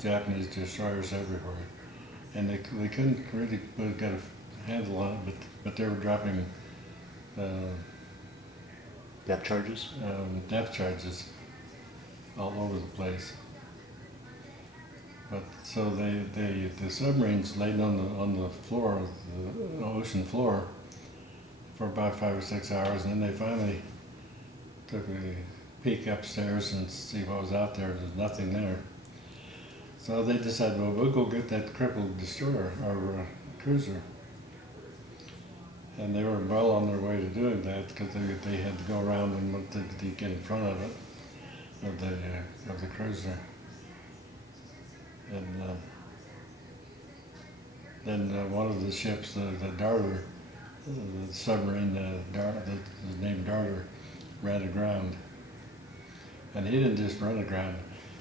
Japanese destroyers everywhere, and they couldn't really get a handle on it, but they were dropping Depth charges? Depth charges all over the place. But so the submarines laid on the floor, the ocean floor, for about 5 or 6 hours, and then they finally took a peek upstairs and see what was out there. There's nothing there. So they decided, well, we'll go get that crippled destroyer, or cruiser. And they were well on their way to doing that because they had to go around and to get in front of it, of the cruiser. And then one of the ships, the Darter, the submarine, named Darter, ran aground. And he didn't just run aground;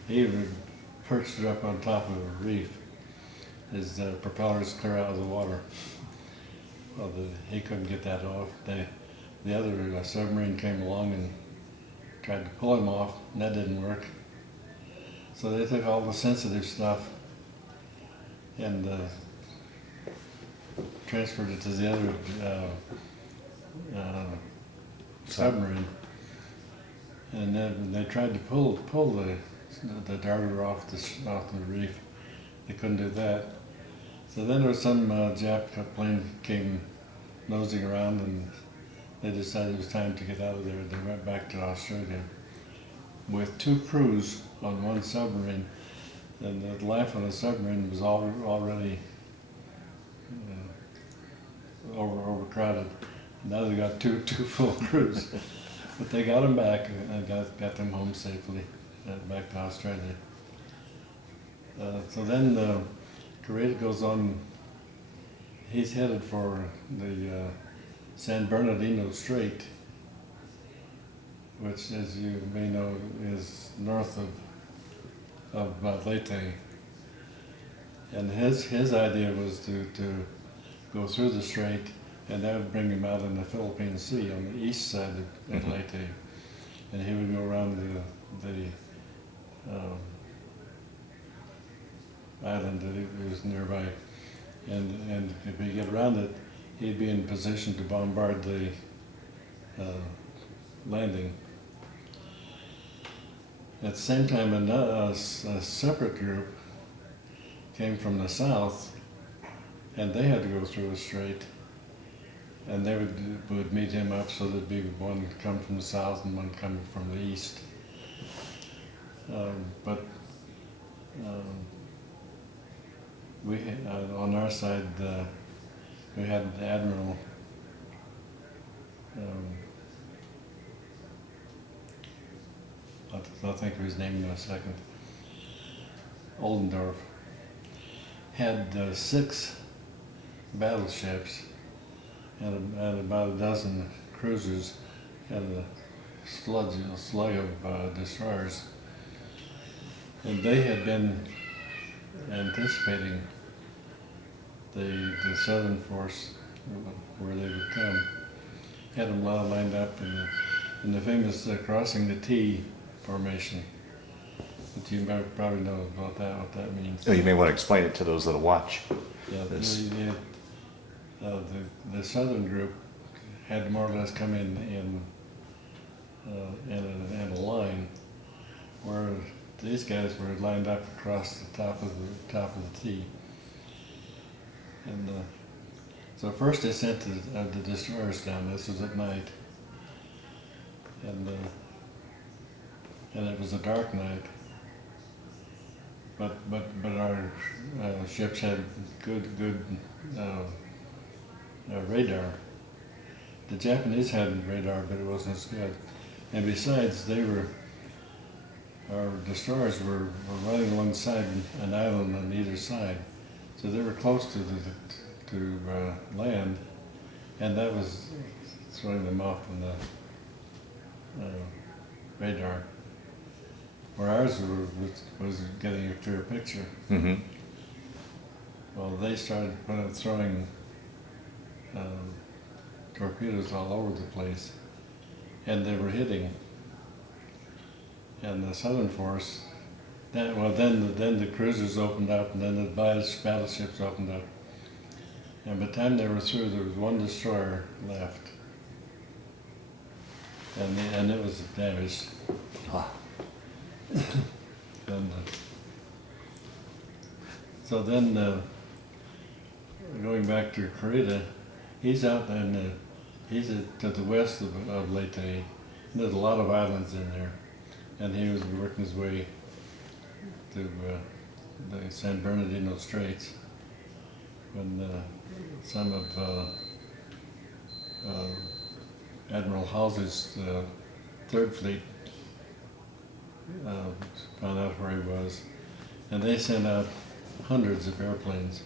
he even perched up on top of a reef. His propellers clear out of the water. Well, he couldn't get that off. The other submarine came along and tried to pull him off, and that didn't work. So they took all the sensitive stuff and transferred it to the other submarine. And then they tried to pull the Darter off the reef. They couldn't do that. So then there was some Jap plane came nosing around, and they decided it was time to get out of there. They went back to Australia with 2 crews on one submarine, and the life on the submarine was already overcrowded. Now they got two full crews, but they got them back and got them home safely, back to Australia. So then Correa goes on. He's headed for the San Bernardino Strait, which, as you may know, is north of Leyte. And his idea was to go through the strait, and that would bring him out in the Philippine Sea on the east side of Leyte. And he would go around the island that was nearby. And if he get around it, he'd be in position to bombard the landing. At the same time, a separate group came from the south, and they had to go through a strait, and they would meet him up, so there'd be one come from the south and one coming from the east. We had, on our side, we had the Admiral I'll think of his name in a second. Oldendorf had 6 battleships and about a dozen cruisers and a slug of destroyers. And they had been anticipating the southern force, where they would come. Had them lined up in the famous crossing the T formation. But you probably know about that, what that means. Oh, you may want to explain it to those that'll watch. Yeah, This. the southern group had to more or less come in a line, where these guys were lined up across the top of the T. And so first they sent the destroyers down. This was at night, and it was a dark night. But our ships had good radar. The Japanese had radar, but it wasn't as good. And besides, our destroyers were running alongside an island on either side, so they were close to land, and that was throwing them off on the radar. Where ours was getting a clear picture. Mm-hmm. Well, they started throwing torpedoes all over the place, and they were hitting. And the southern force, then the cruisers opened up, and then the battleships opened up. And by the time they were through, there was one destroyer left, and it was damaged. Ah. And So then, going back to Korea, he's out in he's to the west of Leyte. And there's a lot of islands in there, and he was working his way to the San Bernardino Straits when some of Admiral Halsey's Third Fleet found out where he was, and they sent out hundreds of airplanes.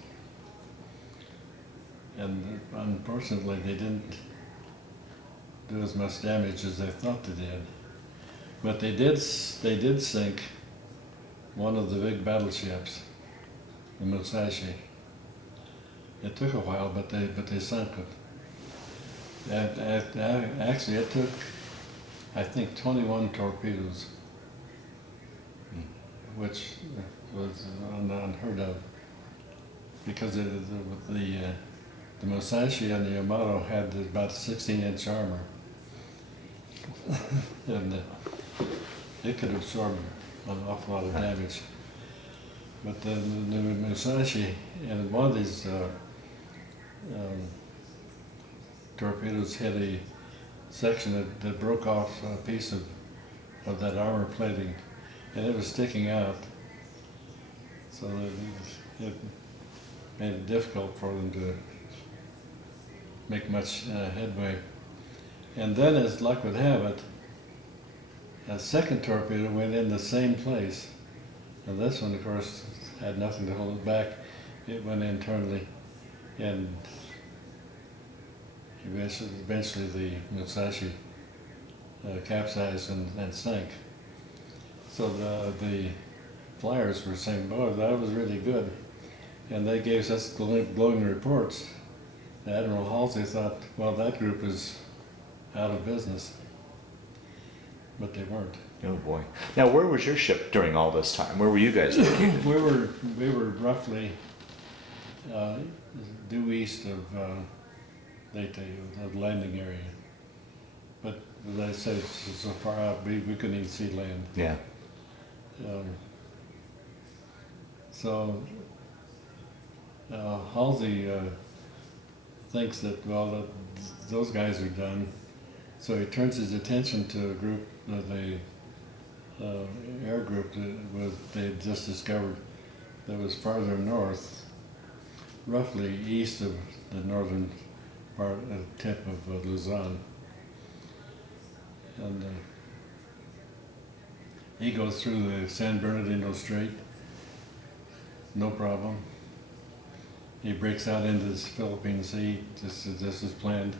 And unfortunately, they didn't do as much damage as they thought they did. But they did sink one of the big battleships, the Musashi. It took a while, but they sunk it. Actually, it took, I think, 21 torpedoes, which was unheard of, because the Musashi and the Yamato had about 16-inch armor, and it could absorb an awful lot of damage. But the Musashi, and one of these torpedoes hit a section that broke off a piece of that armor plating, and it was sticking out, so it made it difficult for them to make much headway. And then, as luck would have it, a second torpedo went in the same place, and this one, of course, had nothing to hold it back. It went internally, and eventually the Musashi capsized and sank. So the flyers were saying, "Boy, that was really good," and they gave us glowing reports. Admiral Halsey thought, well, that group is out of business, but they weren't. Oh boy. Now, where was your ship during all this time? Where were you guys located? We were roughly due east of Leyte, the landing area. But as I said, it's so far out, we couldn't even see land. Yeah. So Halsey thinks that, well, those guys are done. So he turns his attention to a group, the air group that they had just discovered that was farther north, roughly east of the northern part, tip of Luzon. And he goes through the San Bernardino Strait, no problem. He breaks out into the Philippine Sea, just as planned.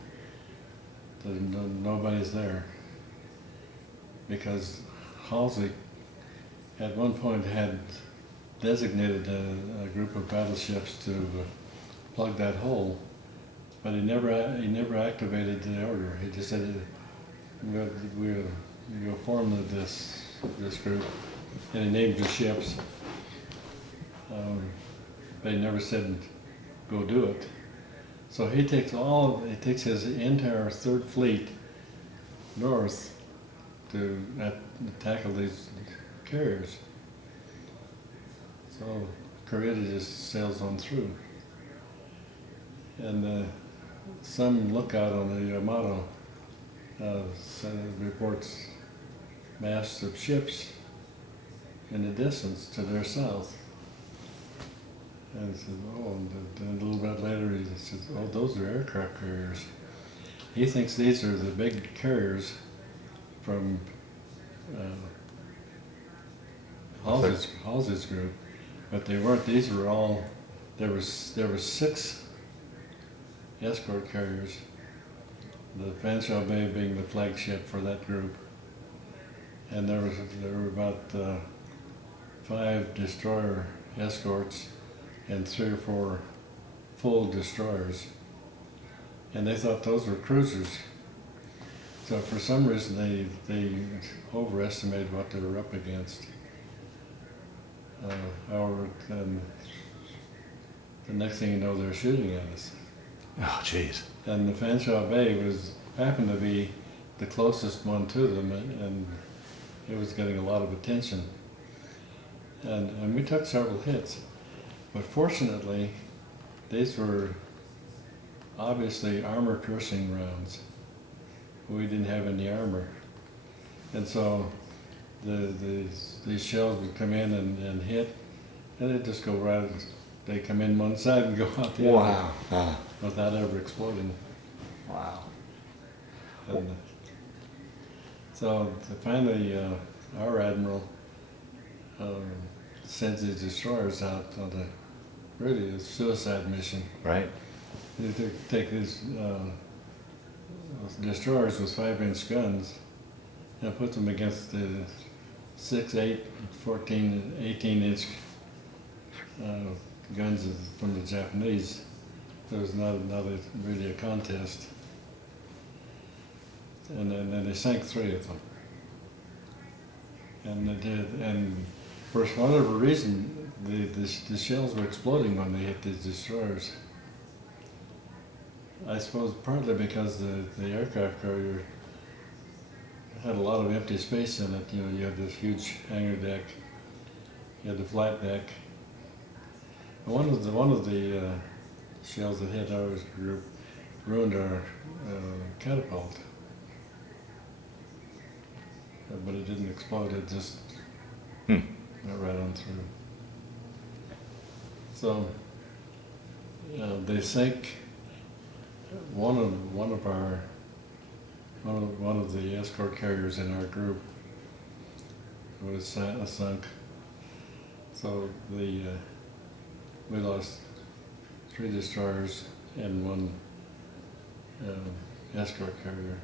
Nobody's there, because Halsey at one point had designated a group of battleships to plug that hole, but he never activated the order. He just said, we'll form this group, and he named the ships, but he never said go do it. So he takes his entire Third Fleet north to tackle these carriers. So Korea just sails on through. And some lookout on the Yamato reports masts of ships in the distance to their south. And he said, oh, and then a little bit later he said, oh, those are aircraft carriers. He thinks these are the big carriers from Halsey's group, but they weren't. These were all, there were 6 escort carriers, the Fanshaw Bay being the flagship for that group. And there were about 5 destroyer escorts and 3 or 4 full destroyers, and they thought those were cruisers. So for some reason they overestimated what they were up against. However, then the next thing you know, they're shooting at us. Oh, jeez. And the Fanshaw Bay happened to be the closest one to them, and it was getting a lot of attention. And we took several hits. But fortunately, these were obviously armor-piercing rounds. We didn't have any armor. And so these shells would come in and hit, and they'd just go right, they come in one side and go out the other. Wow. Without ever exploding. Wow. And so finally, our admiral sends his destroyers out on really a suicide mission. Right. They take these destroyers with 5-inch guns and put them against the 6, 8, 14, 18-inch guns from the Japanese. There was not really a contest. And then they sank 3 of them. And they did, and for whatever reason, the shells were exploding when they hit these destroyers. I suppose partly because the aircraft carrier had a lot of empty space in it. You know, you had this huge hangar deck, you had the flat deck. And one of the shells that hit our group ruined our catapult. But it didn't explode, it just went right on through. So they sank one of the escort carriers in our group was sunk. So we lost 3 destroyers and 1 escort carrier.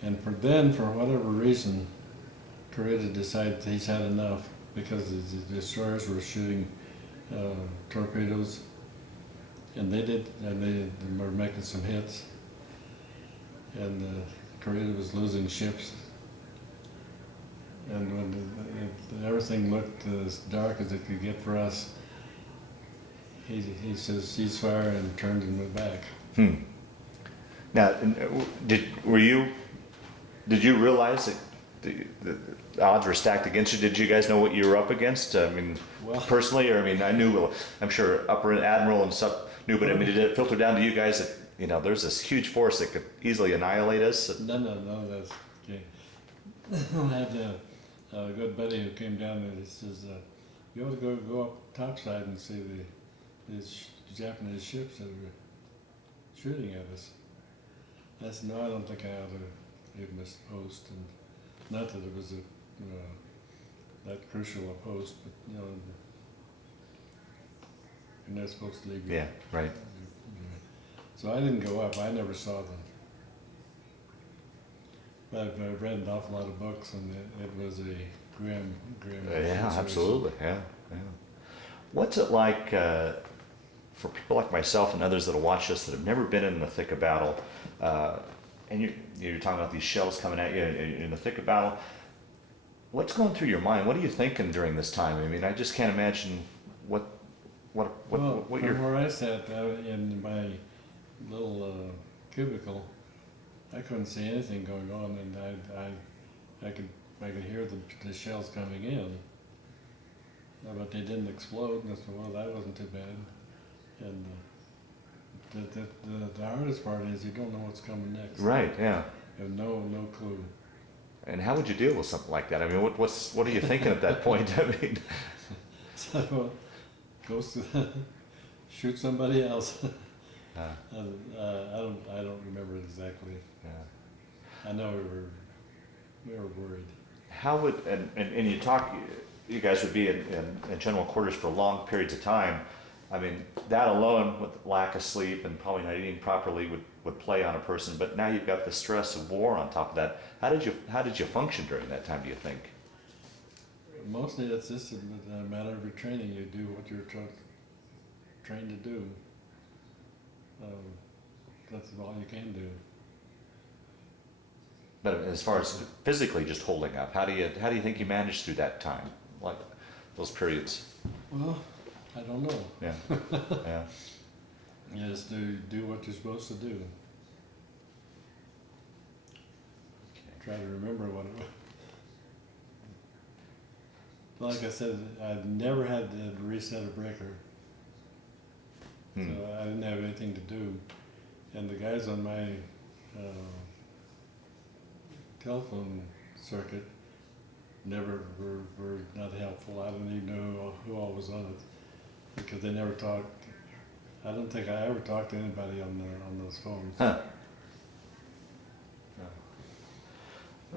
And for whatever reason, Korea decided he's had enough because the destroyers were shooting torpedoes, and they were making some hits, and Korea was losing ships. And when everything looked as dark as it could get for us, he says ceasefire and turned and went back. Now, did you realize that the odds were stacked against you? Did you guys know what you were up against? I mean, Well, personally, or I mean, I knew. I'm sure Upper Admiral and stuff knew, but I mean, did it filter down to you guys that there's this huge force that could easily annihilate us? no, that's okay. I had a good buddy who came down and he says, "You ought to go up topside and see these Japanese ships that are shooting at us." I said, "No, I don't think I ought to leave this post," and not that it was that crucial a post, but you're not supposed to leave. Yeah, right. So I didn't go up. I never saw them. But I've read an awful lot of books, and it was a grim Yeah, situation. absolutely. Yeah. What's it like for people like myself and others that'll watch this that have never been in the thick of battle, and you're talking about these shells coming at you in the thick of battle? What's going through your mind? What are you thinking during this time? I mean, I just can't imagine what Well, you're. from where I sat in my little cubicle, I couldn't see anything going on, and I could hear the shells coming in, but they didn't explode. And I said, well, that wasn't too bad. And the hardest part is you don't know what's coming next. Right. Yeah. You have no clue. And how would you deal with something like that? I mean, what are you thinking at that point? I mean, So shoot somebody else. I don't remember exactly. yeah. I know we were worried. How would and you guys would be in general quarters for long periods of time. I mean, that alone, with lack of sleep and probably not eating properly, would play on a person. But now you've got the stress of war on top of that. How did you function during that time, do you think? Mostly it's just a matter of your training. You do what you're trained to do. That's all you can do. But as far as physically just holding up, how do you think you managed through that time, like those periods? Well, I don't know. Yeah, yeah. You just do what you're supposed to do. Try to remember what it was. Like I said, I've never had to reset a breaker So I didn't have anything to do. And the guys on my telephone circuit never were not helpful. I don't even know who all was on it because they never talked. I don't think I ever talked to anybody on those phones. Huh.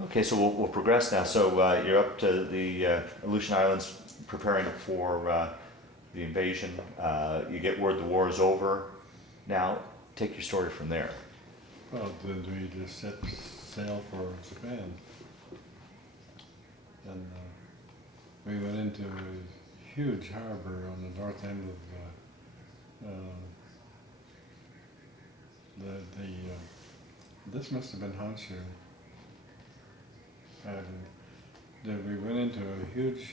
Okay, so we'll progress now. So you're up to the Aleutian Islands preparing for the invasion. You get word the war is over. Now, take your story from there. Well, then we just set sail for Japan. And we went into a huge harbor on the north end of this must have been Honshu. And we went into a huge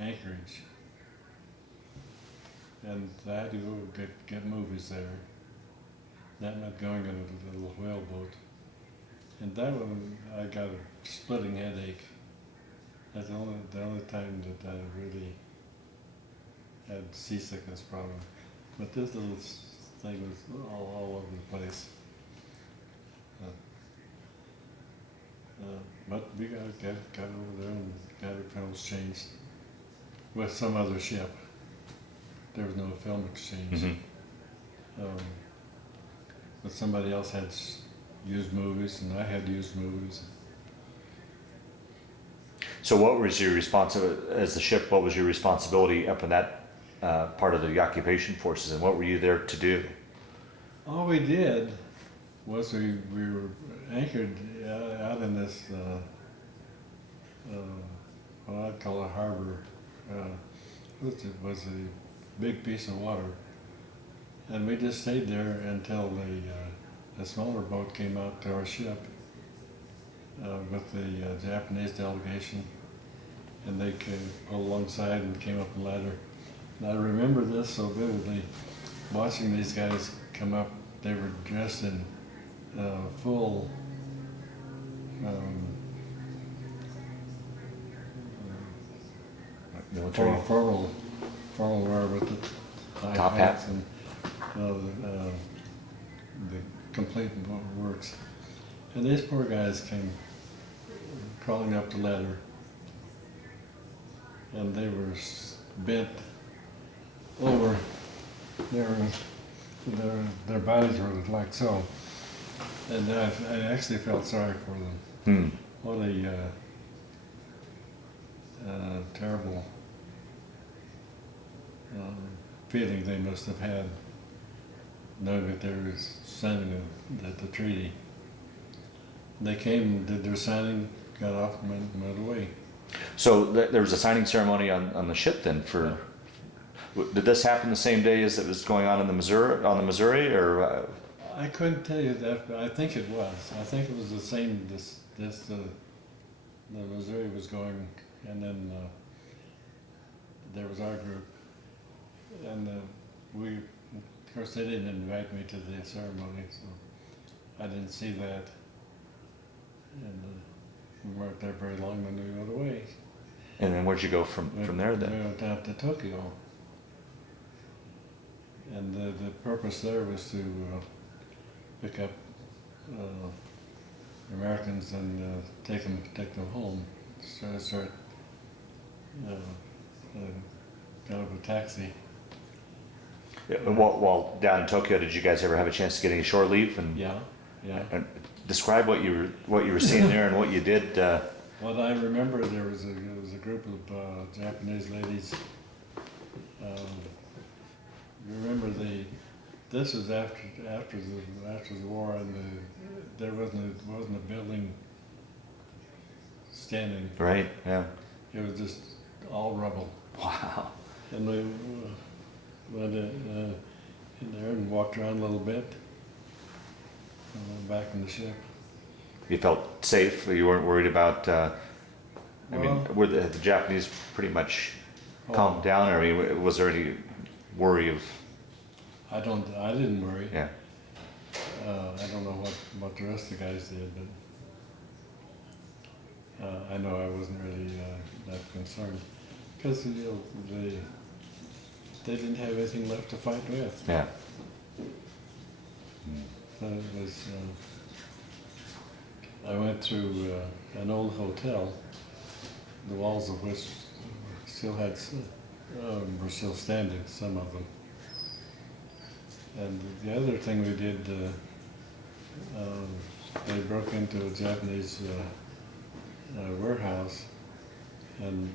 anchorage, and I had to go get movies there. That meant going in a little whaleboat. And that one, I got a splitting headache. That's the only time that I really had seasickness problem. But this little thing was all over the place. But we got over there and got our films changed with some other ship. There was no film exchange. But somebody else had used movies, and I had used movies. So what was your responsibility as the ship? What was your responsibility up in that part of the occupation forces, and what were you there to do? All we did was we were anchored out in this what I'd call a harbor. It was a big piece of water, and we just stayed there until the smaller boat came out to our ship with the Japanese delegation, and they pulled alongside and came up the ladder. And I remember this so vividly, watching these guys come up. They were dressed in full Military formal wear with the high top hats and the complete works. And these poor guys came crawling up the ladder, and they were bent over. Their bodies were like so, and I actually felt sorry for them. What a terrible feeling they must have had, knowing that they were signing the treaty. They came, did their signing, got off, and went away. So there was a signing ceremony on the ship then for. Yeah. Did this happen the same day as it was going on in the Missouri, or? I couldn't tell you that, but I think it was. I think it was the same. The Missouri was going, and then there was our group, and of course, they didn't invite me to the ceremony, so I didn't see that, and we weren't there very long when we went away. And then where'd you go from there then? We went down to Tokyo. And the purpose there was to pick up Americans and take them home. Start kind of a taxi. Yeah, while down in Tokyo, did you guys ever have a chance to get any shore leave? And yeah. And describe what you were seeing there and what you did. What I remember, there was a group of Japanese ladies. Remember this was after the war, and there wasn't a building standing. Right. Yeah. It was just all rubble. Wow. And we went in there and walked around a little bit, and went back in the ship. You felt safe. You weren't worried about. I mean, were the Japanese pretty much calmed down? Or I mean, was there any worry of? I didn't worry. Yeah. I don't know what the rest of the guys did, but I know I wasn't really that concerned, because they didn't have anything left to fight with. Yeah. It was, I went through an old hotel, the walls of which still had, were still standing, some of them. And the other thing we did, they broke into a Japanese warehouse and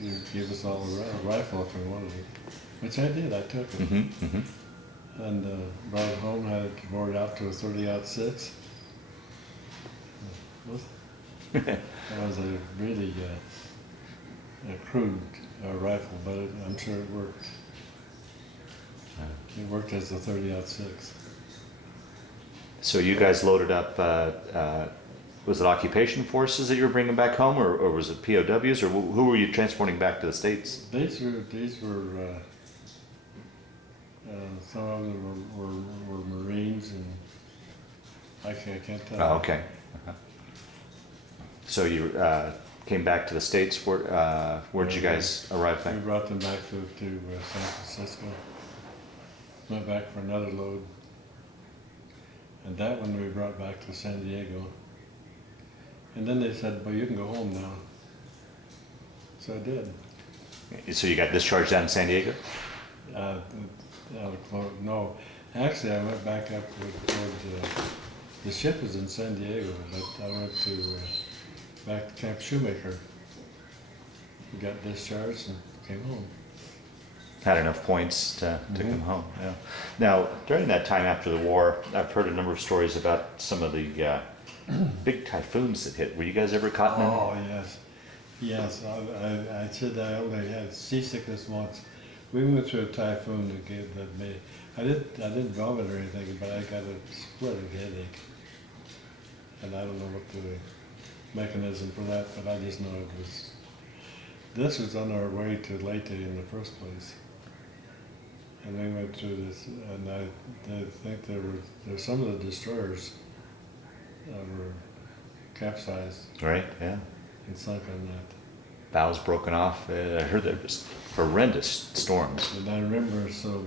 you gave us all a rifle if we wanted it, which I did. I took it. Mm-hmm. Mm-hmm. And brought it home, had it bored out to a 30-06. That was a really a crude rifle, but I'm sure it worked. It worked as a 30-06. So you guys loaded up, was it occupation forces that you were bringing back home, or was it POWs, or who were you transporting back to the States? These were some of them were Marines, and I can't tell. Oh, okay. Uh-huh. So you came back to the States. Where'd you guys arrive We back? brought them back to San Francisco. Went back for another load. And that one we brought back to San Diego. And then they said, well, you can go home now. So I did. So you got discharged down in San Diego? No, actually I went back up toward the ship was in San Diego, but I went back to Camp Shoemaker. We got discharged and came home. Had enough points to come home. Yeah. Now, during that time after the war, I've heard a number of stories about some of the big typhoons that hit. Were you guys ever caught in any? Oh yes, yes. I said I only had seasickness once. We went through a typhoon that made. I didn't vomit or anything, but I got a splitting headache, and I don't know what the mechanism for that, but I just know it was. This was on our way to Leyte in the first place. And we went through this, and I think there were some of the destroyers were capsized Right, yeah. and sunk on that. Bows broken off. I heard there was horrendous storms. And I remember so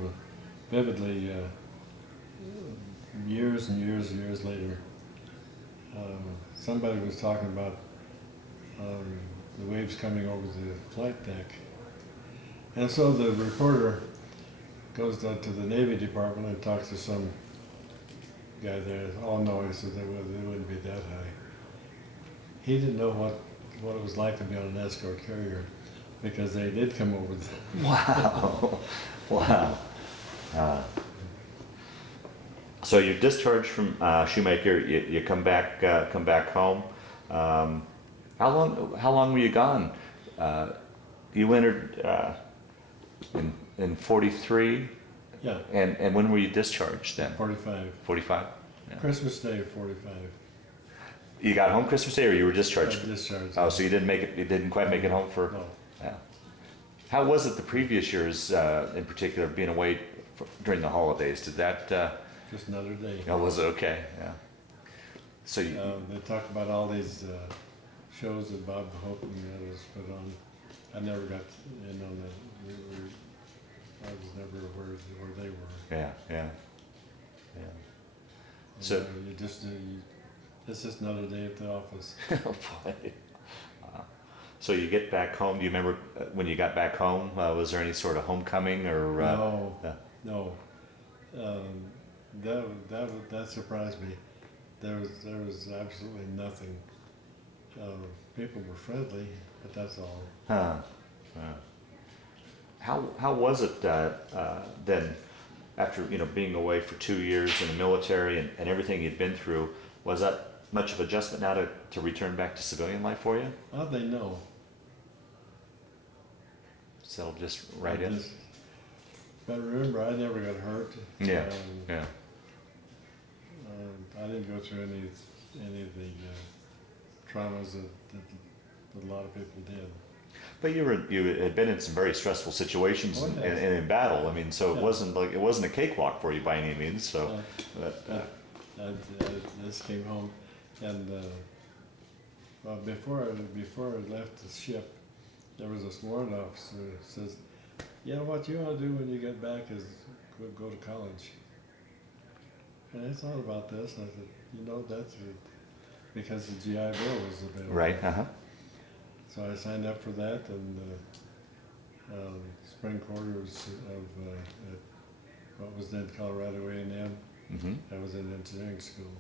vividly, years and years and years later, somebody was talking about the waves coming over the flight deck. And so the reporter goes down to the Navy Department and talks to some guy there. Oh no, he said they wouldn't be that high. He didn't know what it was like to be on an escort carrier because they did come over the Wow. Wow. So you're discharged from Shoemaker. You come back home. How long were you gone? You entered in 43. Yeah, And when were you discharged then? 45. 45. Yeah. Christmas Day of 45. You got home Christmas Day, or you were discharged? Discharged. Oh, so you didn't make it. You didn't quite make it home for. No. Yeah. How was it the previous years, in particular, being away during the holidays? Did that? Just another day. Oh, was it okay? Yeah. So you. They talk about all these shows that Bob Hope and the others put on. I never got in on that. I was never where they were. Yeah. Yeah. Yeah. And, So- you just it's just another day at the office. Oh boy. So you get back home. Do you remember when you got back home? Was there any sort of homecoming or? No. That surprised me. There was absolutely nothing. People were friendly, but that's all. Huh. How was it then, after being away for 2 years in the military and everything you'd been through? Was that much of adjustment now to return back to civilian life for you? How'd they know? Settled just right in. But remember, I never got hurt. Yeah. Yeah. I didn't go through any of the traumas that a lot of people did. But you had been in some very stressful situations Oh, yes. and in battle. I mean, so Yeah. it wasn't a cakewalk for you by any means. So, I just came home, and well, before I left the ship, there was a warrant officer who says, yeah, what you ought to do when you get back is go to college. And I thought about this, and I said, you know, that's it, because the GI Bill was available. Right, uh-huh. So I signed up for that, and spring quarters of what was then Colorado WWII. Mm-hmm. I was in engineering school,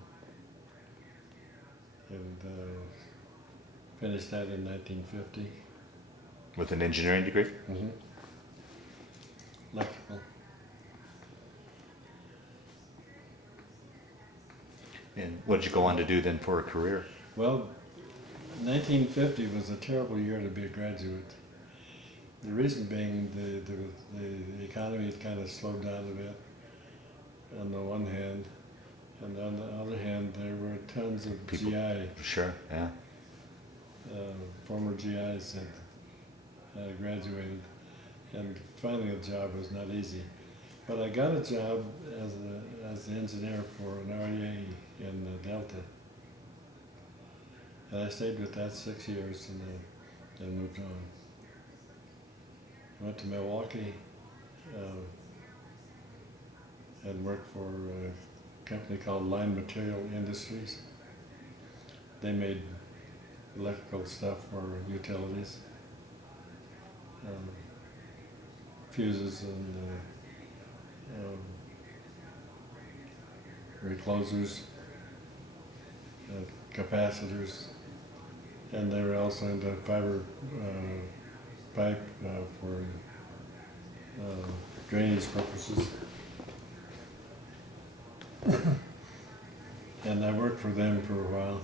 and finished that in 1950. With an engineering degree? Mm-hmm. Electrical. And what did you go on to do then for a career? Well, 1950 was a terrible year to be a graduate. The reason being the economy had kind of slowed down a bit on the one hand, and on the other hand there were tons of People, GI, sure, yeah. former GIs had graduated, and finding a job was not easy. But I got a job as an engineer for an REA in Delta. And I stayed with that 6 years and then moved on. I went to Milwaukee and worked for a company called Line Material Industries. They made electrical stuff for utilities, fuses and reclosers, capacitors, and they were also into fiber pipe for drainage purposes. And I worked for them for a while.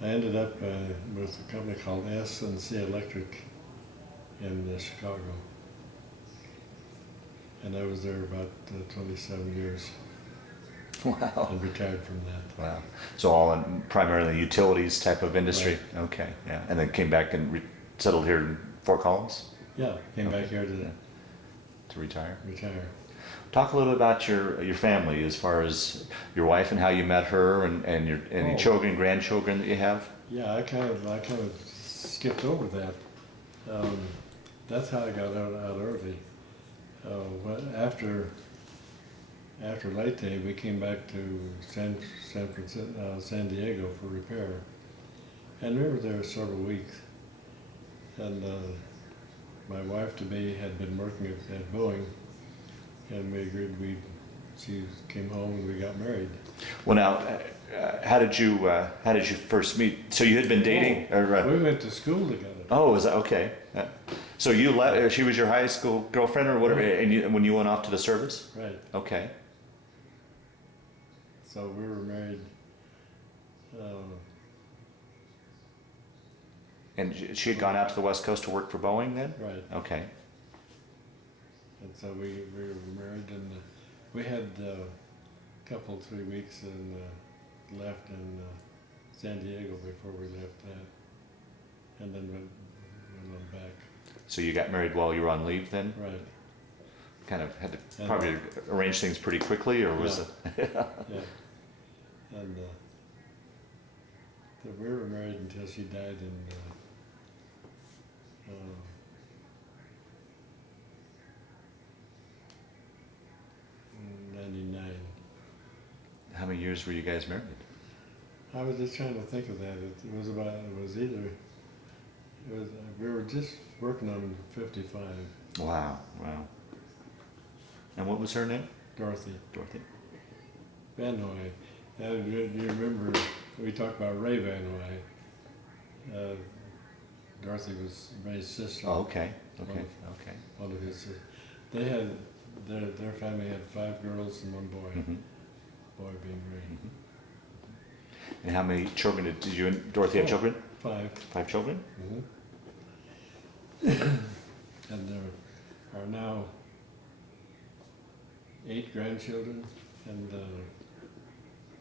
I ended up with a company called S&C Electric in Chicago. And I was there about 27 years. Wow. And retired from that. Wow. So all in primarily utilities type of industry. Right. Okay, yeah. And then came back and settled here in Fort Collins? Yeah, came Okay. back here To retire? retire. Talk a little bit about your family, as far as your wife and how you met her, and your any Oh. children, grandchildren that you have. Yeah, I kind of skipped over that. That's how I got out early. After Leyte, we came back to San Diego for repair, and we were there several weeks. And my wife to be had been working at Boeing, and we agreed she came home and we got married. Well, now, how did you first meet? So you had been dating, or We went to school together. oh, is that okay? So you left? She was your high school girlfriend, or whatever, Right. and when you went off to the service? Right. Okay. So we were married. And she had gone out to the West Coast to work for Boeing then? Right. Okay. And so we were married, and we had a couple, 3 weeks, and left in San Diego before we left that, and then went on back. So you got married while you were on leave then? Right. Kind of had to And- probably arrange things pretty quickly, or was Yeah. it? Yeah. And so we were married until she died in 99. How many years were you guys married? I was just trying to think of that. We were just working on 55. Wow, wow. And what was her name? Dorothy. Dorothy. Vanhoy. You remember, we talked about Ray Vanhoy. Dorothy was Ray's sister. Oh, okay, okay, okay. One of his sisters. They had, their family had 5 girls and 1 boy. Mm-hmm. Boy being Ray. And how many children did you and Dorothy have? Oh. Children? 5. 5 children? And there are now 8 grandchildren and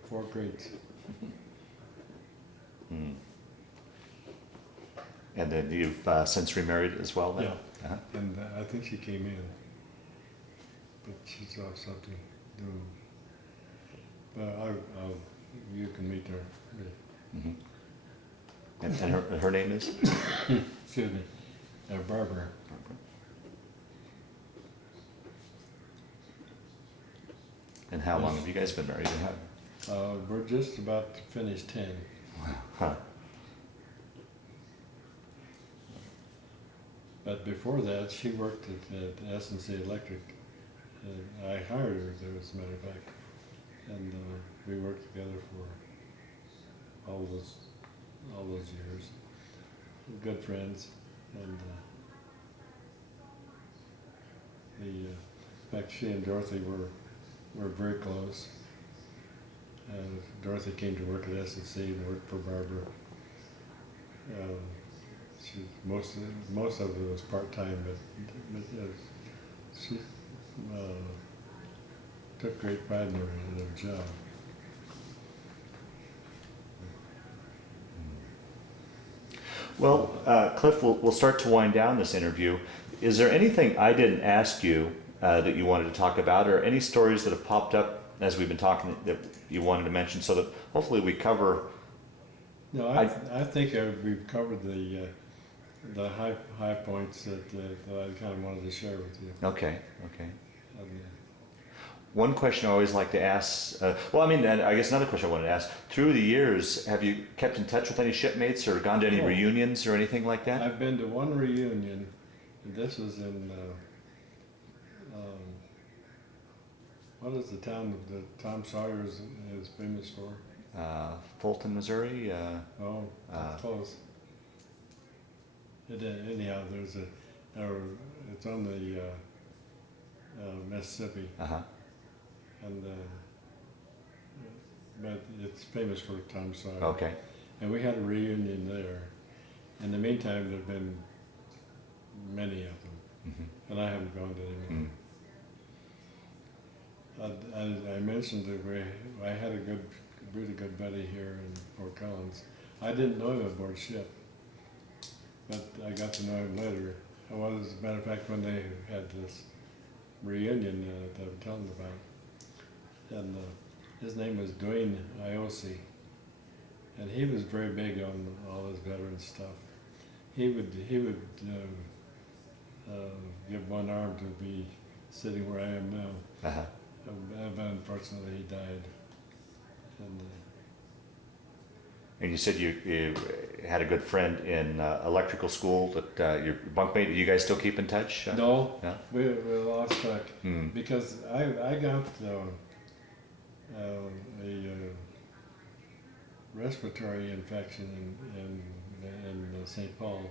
4 greats. Mm. And then you've since remarried as well then? Yeah. Uh-huh. And I think she came in, but she's off something doing. But you can meet her. Mm-hmm. And her name is? Excuse me, Barbara. And how long have you guys been married? We're just about to finish 10. Huh. But before that, she worked at S&C Electric. I hired her there, as a matter of fact. And we worked together for all those years. Good friends. And in fact, she and Dorothy were very close. Dorothy came to work at S&C and worked for Barbara. Most of it was part-time, but she took great pride in her job. Well, Cliff, we'll start to wind down this interview. Is there anything I didn't ask you that you wanted to talk about, or any stories that have popped up as we've been talking that you wanted to mention, so that hopefully we cover? No, I think we've covered the high points that I kind of wanted to share with you. Okay. One question I always like to ask, and I guess another question I wanted to ask, through the years, have you kept in touch with any shipmates or gone to any reunions or anything like that? I've been to one reunion, and this was in, what is the town that Tom Sawyer is famous for? Fulton, Missouri? Close. Anyhow, it's on the Mississippi. Uh-huh. And but it's famous for Tom Sawyer. Okay. And we had a reunion there. In the meantime, there have been many of them, Mm-hmm. and I haven't gone to any. I mentioned that I had a really good buddy here in Fort Collins. I didn't know him aboard ship, but I got to know him later. As a matter of fact, when they had this reunion that I'm telling about, and his name was Dwayne Iosi, and he was very big on all this veteran stuff. He would give one arm to be sitting where I am now. Uh-huh. But unfortunately, he died. And you said you had a good friend in electrical school that your bunkmate. Do you guys still keep in touch? No, Yeah? we lost track because I got a respiratory infection in St. Paul,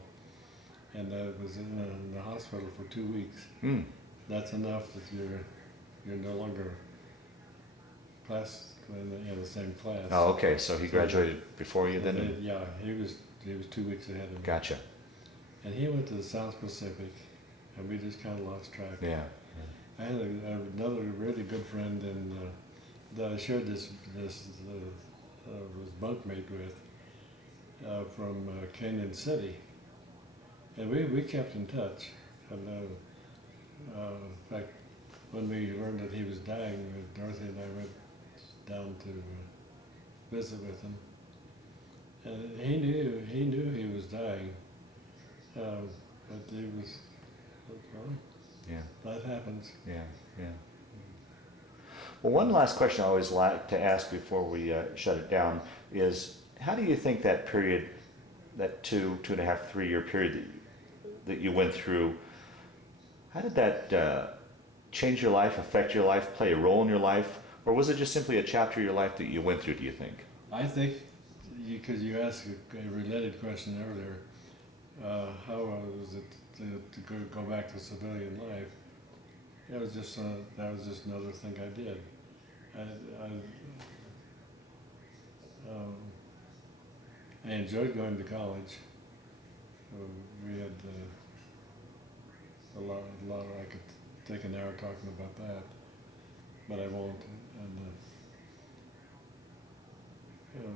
and I was in the hospital for 2 weeks. That's enough that you're no longer in the same class. Oh, okay. So he graduated before you then? Yeah, he was 2 weeks ahead of me. Gotcha. And he went to the South Pacific, and we just kind of lost track. Yeah. I had another really good friend that I shared this was bunkmate with from Canyon City, and we kept in touch. And in fact, when we learned that he was dying, Dorothy and I went down to visit with him, and he knew he was dying, but he was, well, Yeah. that happens. Yeah. Well, one last question I always like to ask before we shut it down is, how do you think that period, that 2.5, 3 year period that you went through, how did that change your life, affect your life, play a role in your life, or was it just simply a chapter of your life that you went through, do you think? I think, because you asked a related question earlier, how was it to go back to civilian life? That was just another thing I did. I enjoyed going to college. We had a lot. I could take an hour talking about that, but I won't. And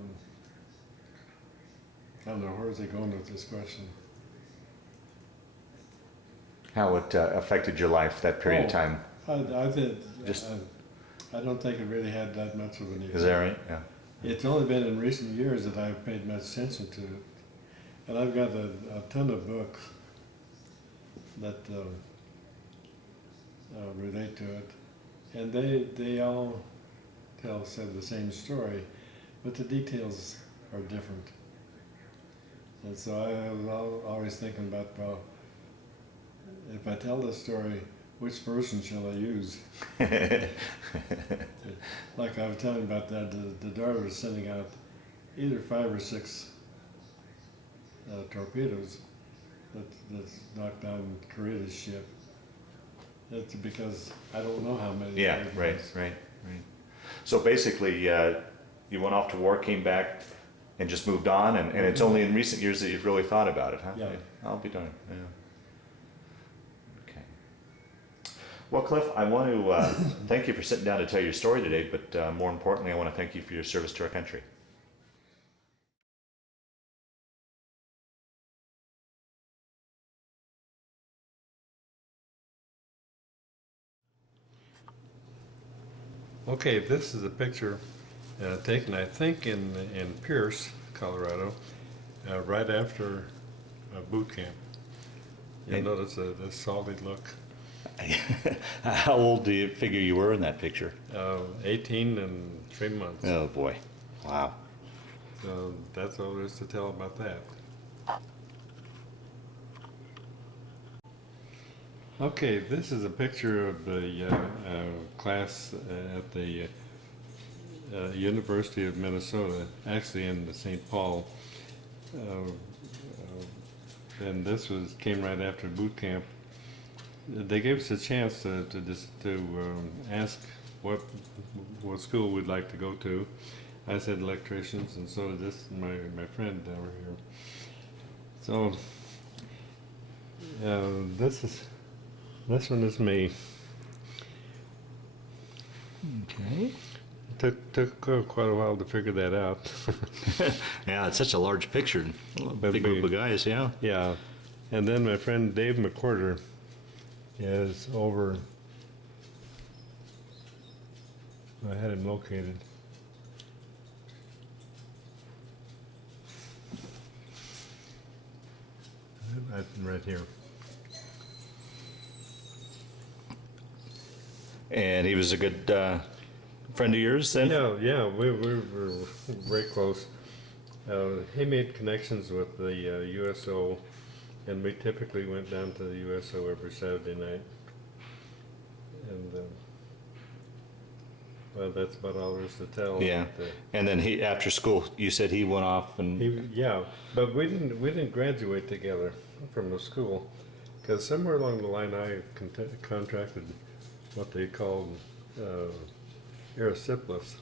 I don't know, where is he going with this question? How it affected your life, that period of time? I did. Just- I don't think it really had that much of an effect. Is that right? Yeah. It's only been in recent years that I've paid much attention to it. And I've got a ton of books that relate to it. And they all said the same story, but the details are different. And so I was always thinking about, well, if I tell this story, which version shall I use? Like I was telling you about that, the Dorothy was sending out either 5 or 6 torpedoes that knocked down Korea's ship. That's because I don't know how many. Yeah, right. So basically, you went off to war, came back, and just moved on, and it's only in recent years that you've really thought about it, huh? Yeah. I'll be darned. Yeah. Okay. Well, Cliff, I want to thank you for sitting down to tell your story today, but more importantly, I want to thank you for your service to our country. Okay, this is a picture taken, I think, in Pierce, Colorado, right after boot camp. You'll notice the solid look. How old do you figure you were in that picture? 18 and 3 months. Oh boy, wow. So that's all there is to tell about that. Okay, this is a picture of the class at the University of Minnesota, actually in the St. Paul. And this came right after boot camp. They gave us a chance to ask what school we'd like to go to. I said electricians, and so did my friend over here. So this one is me. Okay. Took quite a while to figure that out. Yeah, it's such a large picture. Big group of guys, yeah. Yeah. And then my friend Dave McWhorter is over. I had him located. Right here. And he was a good friend of yours then? Yeah, we were very close. He made connections with the USO, and we typically went down to the USO every Saturday night. And well, that's about all there is to tell. Yeah. And then he, after school, you said he went off and. Yeah, but we didn't graduate together from the school, because somewhere along the line I contracted what they called erysipelas.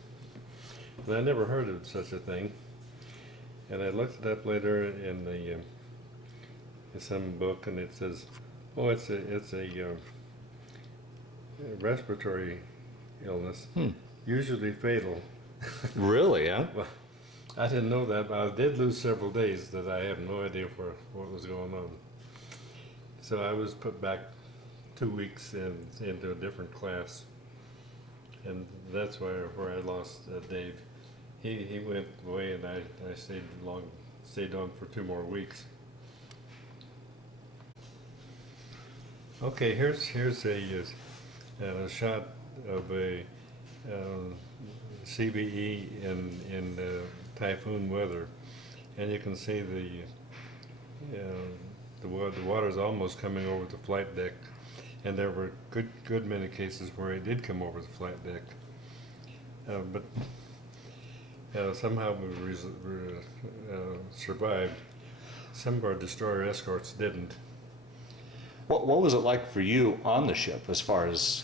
And I never heard of such a thing. And I looked it up later in some book, and it says, oh, it's a respiratory illness, usually fatal. Really, yeah? Well, I didn't know that, but I did lose several days that I have no idea what was going on. So I was put back 2 weeks into a different class, and that's where I lost Dave. He went away, and I stayed on for 2 more weeks. Okay, here's a shot of a CBE in typhoon weather, and you can see the water's almost coming over the flight deck, and there were good many cases where it did come over the flight deck, but somehow we survived. Some of our destroyer escorts didn't. What was it like for you on the ship as far as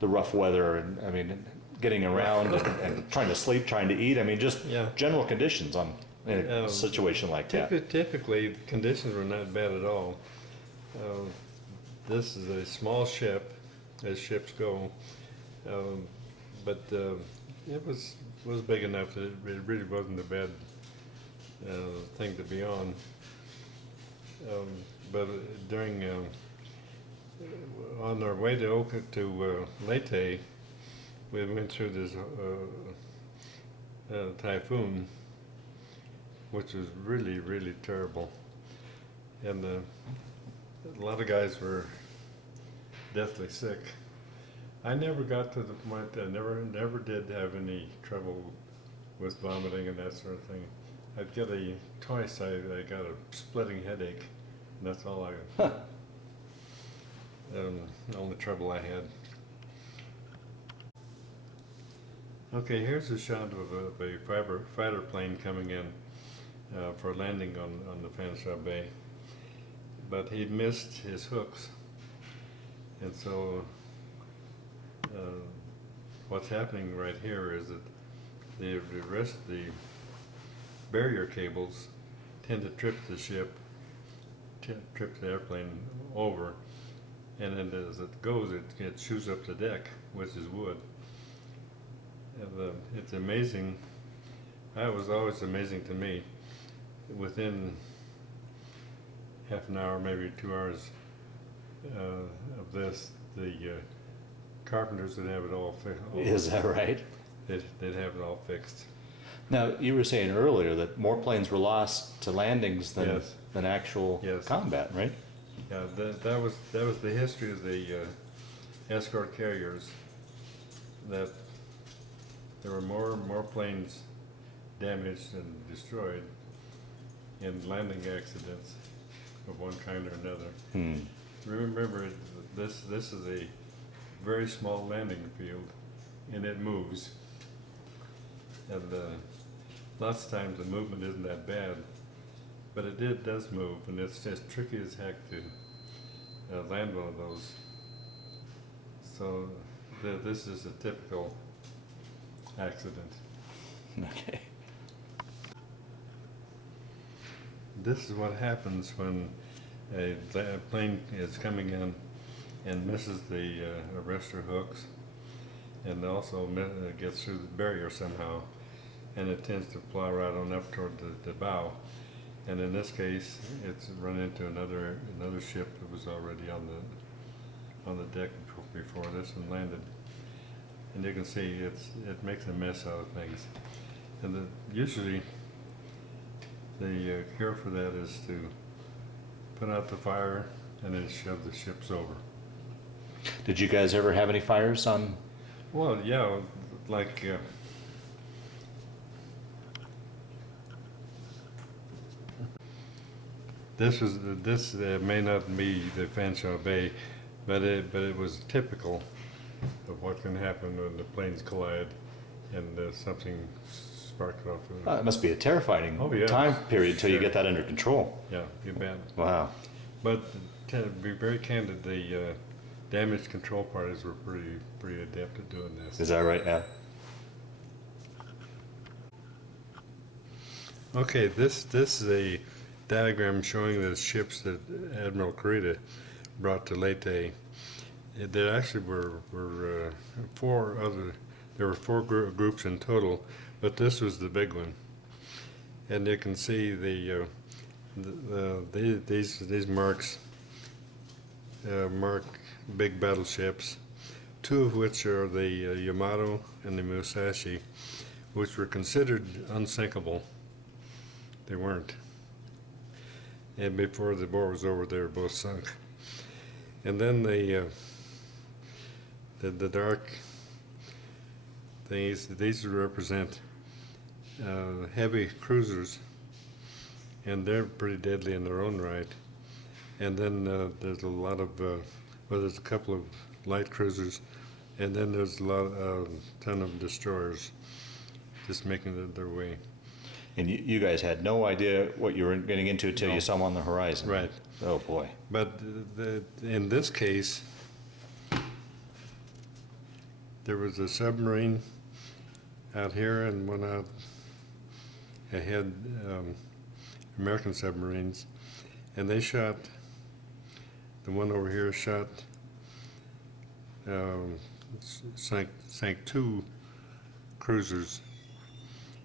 the rough weather and, I mean, getting around and trying to sleep, trying to eat? I mean, just general conditions in a situation like that. Typically, conditions were not bad at all. This is a small ship, as ships go, but it was big enough that it really wasn't a bad thing to be on. But during on our way to Leyte, we went through this typhoon, which was really, really terrible, and a lot of guys were deathly sick. I never got to the point, I never did have any trouble with vomiting and that sort of thing. I'd get twice I got a splitting headache, and that's all only trouble I had. Okay, here's a shot of a fighter plane coming in for landing on the Fanshaw Bay. But he'd missed his hooks, and so what's happening right here is that the barrier cables tend to trip the ship, trip the airplane over, and then as it goes, it chews up the deck, which is wood. And it's amazing. That was always amazing to me. Within half an hour, maybe 2 hours of this, the carpenters would have it all fixed. Is that right? They'd have it all fixed. Now, you were saying earlier that more planes were lost to landings than Yes. than actual Yes. combat, right? Yeah, that was the history of the escort carriers. That there were more planes damaged and destroyed in landing accidents of one kind or another. Remember, this is a very small landing field, and it moves. And lots of times the movement isn't that bad, but it does move, and it's just tricky as heck to land one of those. So this is a typical accident. Okay. This is what happens when a plane is coming in and misses the arrestor hooks, and also gets through the barrier somehow, and it tends to fly right on up toward the bow. And in this case, it's run into another ship that was already on the deck before this one landed. And you can see it makes a mess out of things. And usually the cure for that is to put out the fire and then shove the ships over. Did you guys ever have any fires on? Well, yeah, like this may not be the Fanshaw Bay, but it was typical of what can happen when the planes collide and something sparks off. It must be a terrifying yeah. time period until you Sure. get that under control. Yeah, you bet. Wow. But to be very candid, the damage control parties were pretty adept at doing this. Is that right? Yeah. Okay, this is a diagram showing the ships that Admiral Kurita brought to Leyte. There actually were four groups in total, but this was the big one. And you can see these marks mark big battleships, two of which are the Yamato and the Musashi, which were considered unsinkable. They weren't. And before the war was over, they were both sunk. And then the dark things, these represent heavy cruisers, and they're pretty deadly in their own right. And then there's a lot of, there's a couple of light cruisers, and then there's a ton of destroyers just making their way. And you guys had no idea what you were getting into until No. you saw them on the horizon. Right. Oh boy. But in this case, there was a submarine out here and one out ahead, American submarines, and they shot, the one over here shot, sank two cruisers,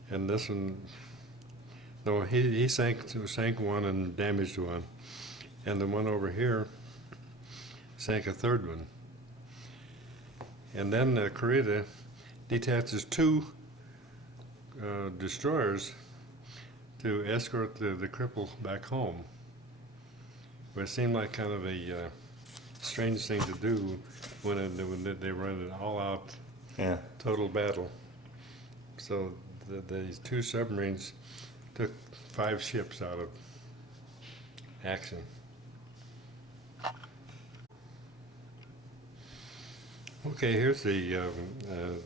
and this one, no, he sank one and damaged one, and the one over here sank a third one. And then Kurita detaches two destroyers to escort the cripple back home. But it seemed like kind of a strange thing to do when they run an all-out Yeah. total battle. So these two submarines took 5 ships out of action. Okay, here's the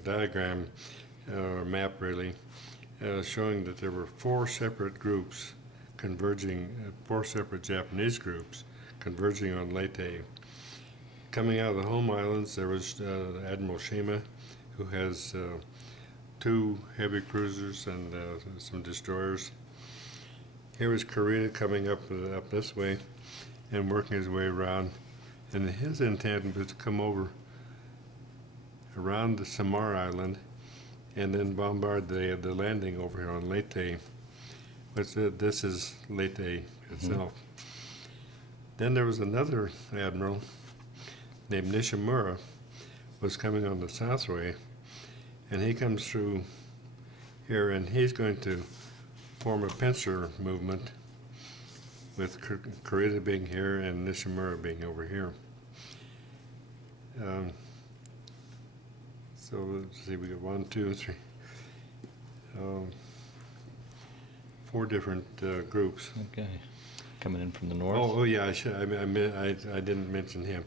diagram, or map really, showing that there were 4 separate groups converging, 4 separate Japanese groups converging on Leyte. Coming out of the home islands, there was Admiral Shima, who has 2 heavy cruisers and some destroyers. Here was Korea coming up this way and working his way around, and his intent was to come over around the Samar Island and then bombard the landing over here on Leyte, which this is Leyte itself. Then there was another admiral named Nishimura, was coming on the southway, and he comes through here, and he's going to form a pincer movement with Korea being here and Nishimura being over here. So let's see, we got 1, 2, 3, 4 different groups. Okay. Coming in from the north. Oh yeah, I didn't mention him.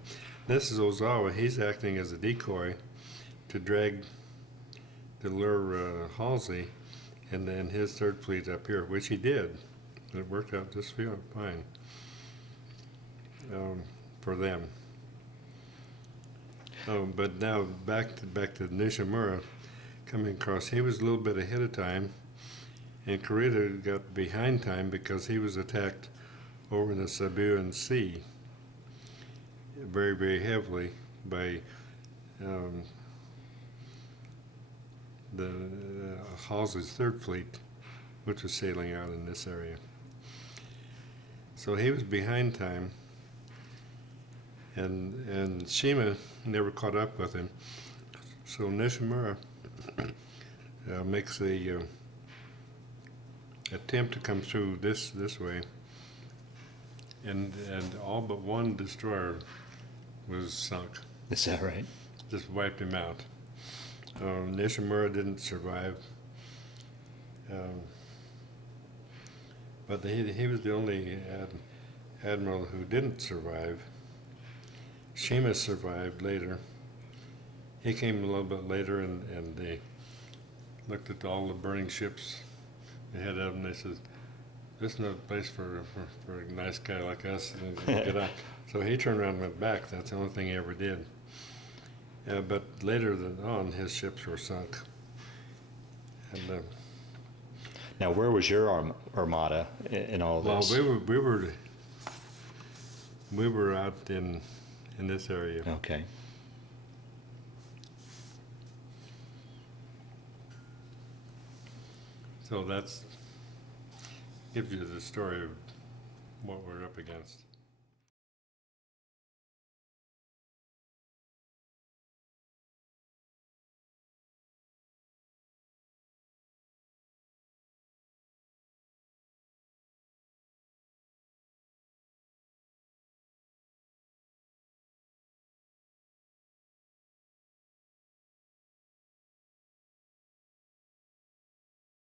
This is Ozawa. He's acting as a decoy to lure Halsey and then his 3rd fleet up here, which he did. It worked out just fine for them. But now back to Nishimura coming across. He was a little bit ahead of time, and Korea got behind time because he was attacked over in the Siberian Sea very, very heavily by the Halsey's 3rd fleet, which was sailing out in this area. So he was behind time, and Shima never caught up with him. So Nishimura makes a attempt to come through this way, and all but 1 destroyer was sunk. Is that right? Just wiped him out. Nishimura didn't survive, but he was the only admiral who didn't survive. Shima survived later. He came a little bit later, and they looked at all the burning ships ahead of them. They said, "This is not a place for a nice guy like us." And get out. So he turned around and went back. That's the only thing he ever did. But later on, his ships were sunk. And Now, where was your armada in all this? well, we were out in this area. Okay. So that's gives you the story of what we're up against.